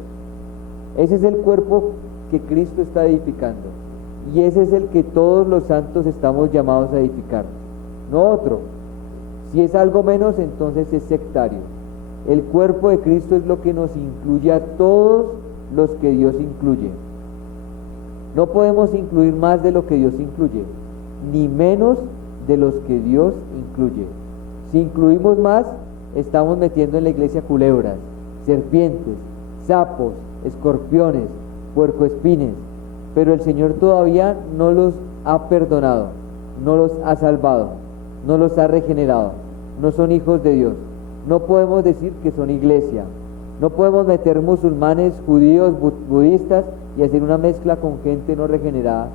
Ese es el cuerpo que Cristo está edificando. Y ese es el que todos los santos estamos llamados a edificar, no otro. Si es algo menos, entonces es sectario. El cuerpo de Cristo es lo que nos incluye a todos los que Dios incluye. No podemos incluir más de lo que Dios incluye, ni menos de los que Dios incluye. Si incluimos más, estamos metiendo en la iglesia culebras, serpientes, sapos, escorpiones, puercoespines, pero el Señor todavía no los ha perdonado, no los ha salvado, no los ha regenerado, no son hijos de Dios. No podemos decir que son iglesia, no podemos meter musulmanes, judíos, budistas y hacer una mezcla con gente no regenerada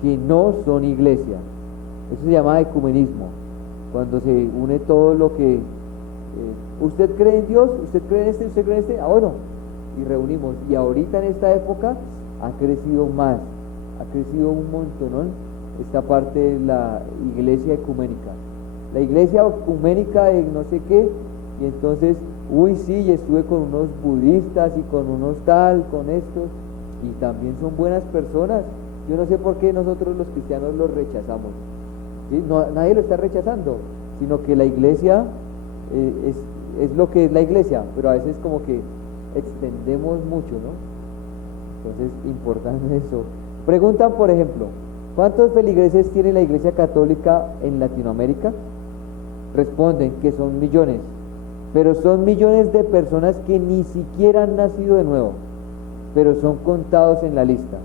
que no son iglesia. Eso se llama ecumenismo, cuando se une todo lo que usted cree en Dios, usted cree en este, usted cree en este, bueno, y reunimos. Y ahorita en esta época ha crecido más, ha crecido un montón, ¿no? Esta parte de la iglesia ecuménica, la iglesia ecuménica de no sé qué, y entonces, sí, estuve con unos budistas y con unos tal, con estos, y también son buenas personas. Yo no sé por qué nosotros los cristianos los rechazamos, ¿sí? No, nadie lo está rechazando, sino que la iglesia es lo que es la iglesia, pero a veces como que extendemos mucho, ¿no? Entonces, importante eso. Preguntan, por ejemplo, ¿cuántos feligreses tiene la iglesia católica en Latinoamérica? Responden que son millones, pero son millones de personas que ni siquiera han nacido de nuevo, pero son contados en la lista.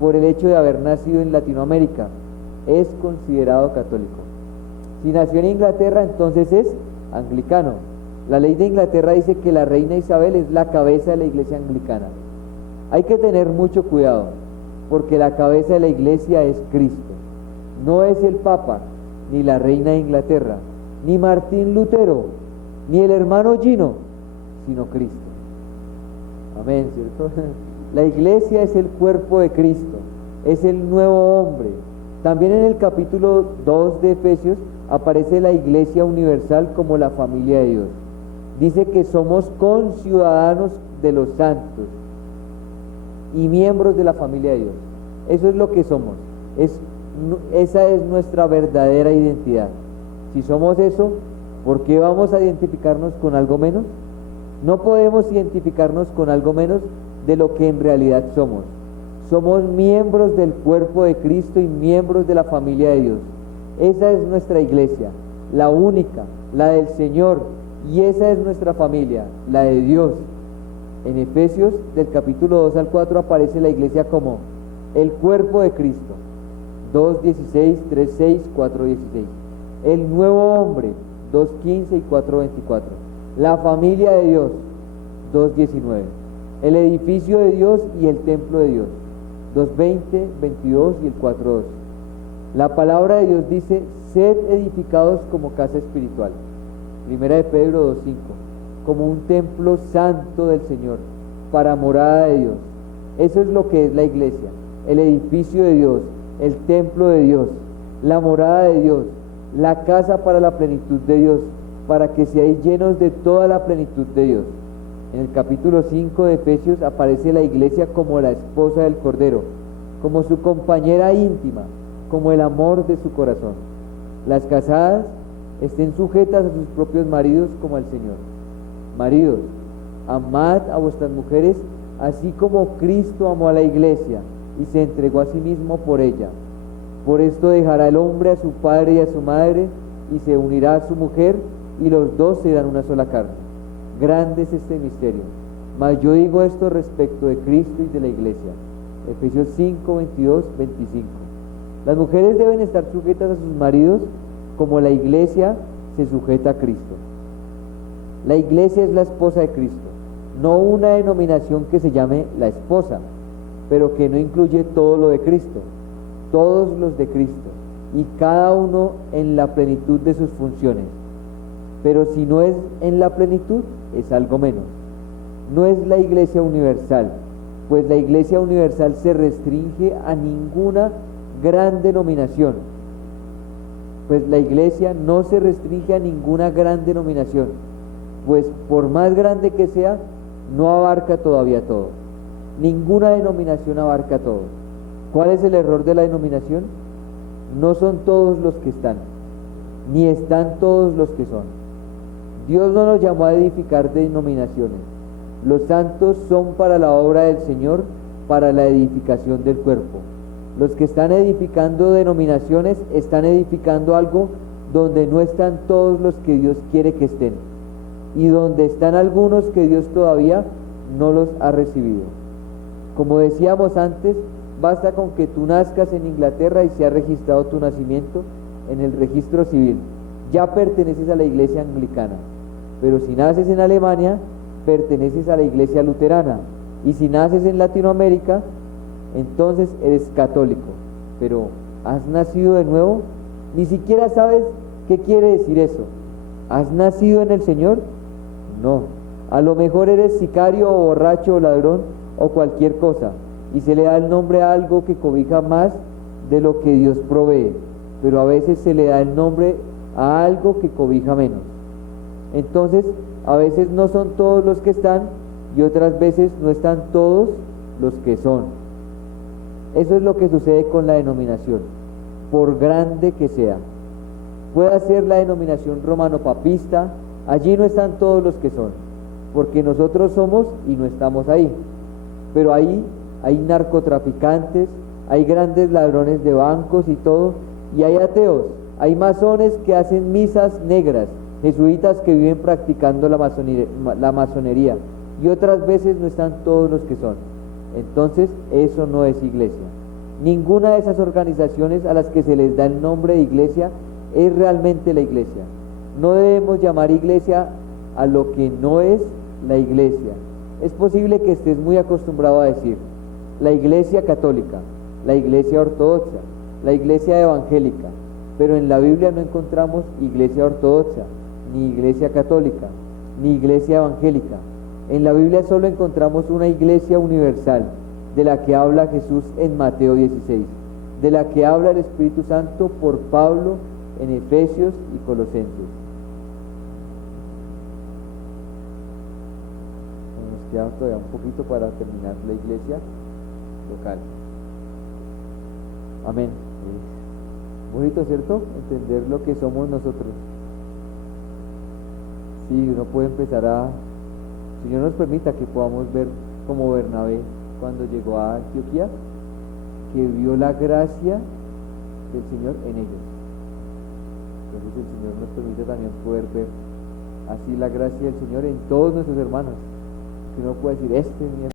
Por el hecho de haber nacido en Latinoamérica, es considerado católico. Si nació en Inglaterra, entonces es anglicano. La ley de Inglaterra dice que la reina Isabel es la cabeza de la iglesia anglicana. Hay que tener mucho cuidado, porque la cabeza de la iglesia es Cristo. No es el Papa, ni la reina de Inglaterra, ni Martín Lutero, ni el hermano Gino, sino Cristo. Amén, ¿cierto? La iglesia es el cuerpo de Cristo, es el nuevo hombre. También en el capítulo 2 de Efesios aparece la iglesia universal como la familia de Dios. Dice que somos conciudadanos de los santos y miembros de la familia de Dios. Eso es lo que somos. Esa es nuestra verdadera identidad. Si somos eso, ¿por qué vamos a identificarnos con algo menos? No podemos identificarnos con algo menos de lo que en realidad somos. Somos miembros del cuerpo de Cristo y miembros de la familia de Dios. Esa es nuestra iglesia, la única, la del Señor, y esa es nuestra familia, la de Dios. En Efesios, del capítulo 2 al 4, aparece la iglesia como el cuerpo de Cristo, 2:16, 3:6, 4:16. El nuevo hombre, 2:15 y 4:24. La familia de Dios, 2:19. El edificio de Dios y el templo de Dios, 2:20, 22 y el 4:2. La palabra de Dios dice: sed edificados como casa espiritual. Primera de Pedro 2:5. Como un templo santo del Señor, para morada de Dios. Eso es lo que es la iglesia, el edificio de Dios, el templo de Dios, la morada de Dios, la casa para la plenitud de Dios, para que seáis llenos de toda la plenitud de Dios. En el capítulo 5 de Efesios aparece la iglesia como la esposa del Cordero, como su compañera íntima, como el amor de su corazón. Las casadas estén sujetas a sus propios maridos como al Señor. Maridos, amad a vuestras mujeres, así como Cristo amó a la iglesia y se entregó a sí mismo por ella. Por esto dejará el hombre a su padre y a su madre, y se unirá a su mujer, y los dos serán una sola carne. Grande es este misterio, mas yo digo esto respecto de Cristo y de la iglesia. Efesios 5, 22, 25. Las mujeres deben estar sujetas a sus maridos como la iglesia se sujeta a Cristo. La iglesia es la esposa de Cristo, no una denominación que se llame la esposa, pero que no incluye todo lo de Cristo, todos los de Cristo, y cada uno en la plenitud de sus funciones. Pero si no es en la plenitud, es algo menos. No es la iglesia universal, pues la iglesia universal se restringe a ninguna gran denominación. Pues la iglesia no se restringe a ninguna gran denominación, pues por más grande que sea, no abarca todavía todo. Ninguna denominación abarca todo. ¿Cuál es el error de la denominación? No son todos los que están, ni están todos los que son. Dios no nos llamó a edificar denominaciones. Los santos son para la obra del Señor, para la edificación del cuerpo. Los que están edificando denominaciones están edificando algo donde no están todos los que Dios quiere que estén, y donde están algunos que Dios todavía no los ha recibido. Como decíamos antes, basta con que tú nazcas en Inglaterra y se ha registrado tu nacimiento en el registro civil. Ya perteneces a la iglesia anglicana. Pero si naces en Alemania, perteneces a la iglesia luterana. Y si naces en Latinoamérica, entonces eres católico. Pero ¿has nacido de nuevo? Ni siquiera sabes qué quiere decir eso. ¿Has nacido en el Señor? No. A lo mejor eres sicario o borracho o ladrón o cualquier cosa, y se le da el nombre a algo que cobija más de lo que Dios provee, pero a veces se le da el nombre a algo que cobija menos. Entonces, a veces no son todos los que están, y otras veces no están todos los que son. Eso es lo que sucede con la denominación, por grande que sea. Puede ser la denominación romano-papista, allí no están todos los que son, porque nosotros somos y no estamos ahí. Pero ahí hay narcotraficantes, hay grandes ladrones de bancos y todo, y hay ateos, hay masones que hacen misas negras, jesuitas que viven practicando la masonería, y otras veces no están todos los que son. Entonces, eso no es iglesia. Ninguna de esas organizaciones a las que se les da el nombre de iglesia es realmente la iglesia. No debemos llamar iglesia a lo que no es la iglesia. Es posible que estés muy acostumbrado a decir la iglesia católica, la iglesia ortodoxa, la iglesia evangélica, pero en la Biblia no encontramos iglesia ortodoxa, ni iglesia católica, ni iglesia evangélica. En la Biblia solo encontramos una iglesia universal, de la que habla Jesús en Mateo 16, de la que habla el Espíritu Santo por Pablo en Efesios y Colosenses. Nos queda todavía un poquito para terminar la iglesia local. Amén. Bonito, ¿cierto? Entender lo que somos nosotros. Sí, uno puede empezar si Dios nos permita, que podamos ver como Bernabé cuando llegó a Antioquía, que vio la gracia del Señor en ellos. Entonces el Señor nos permite también poder ver así la gracia del Señor en todos nuestros hermanos, que uno puede decir, este es mi hermano.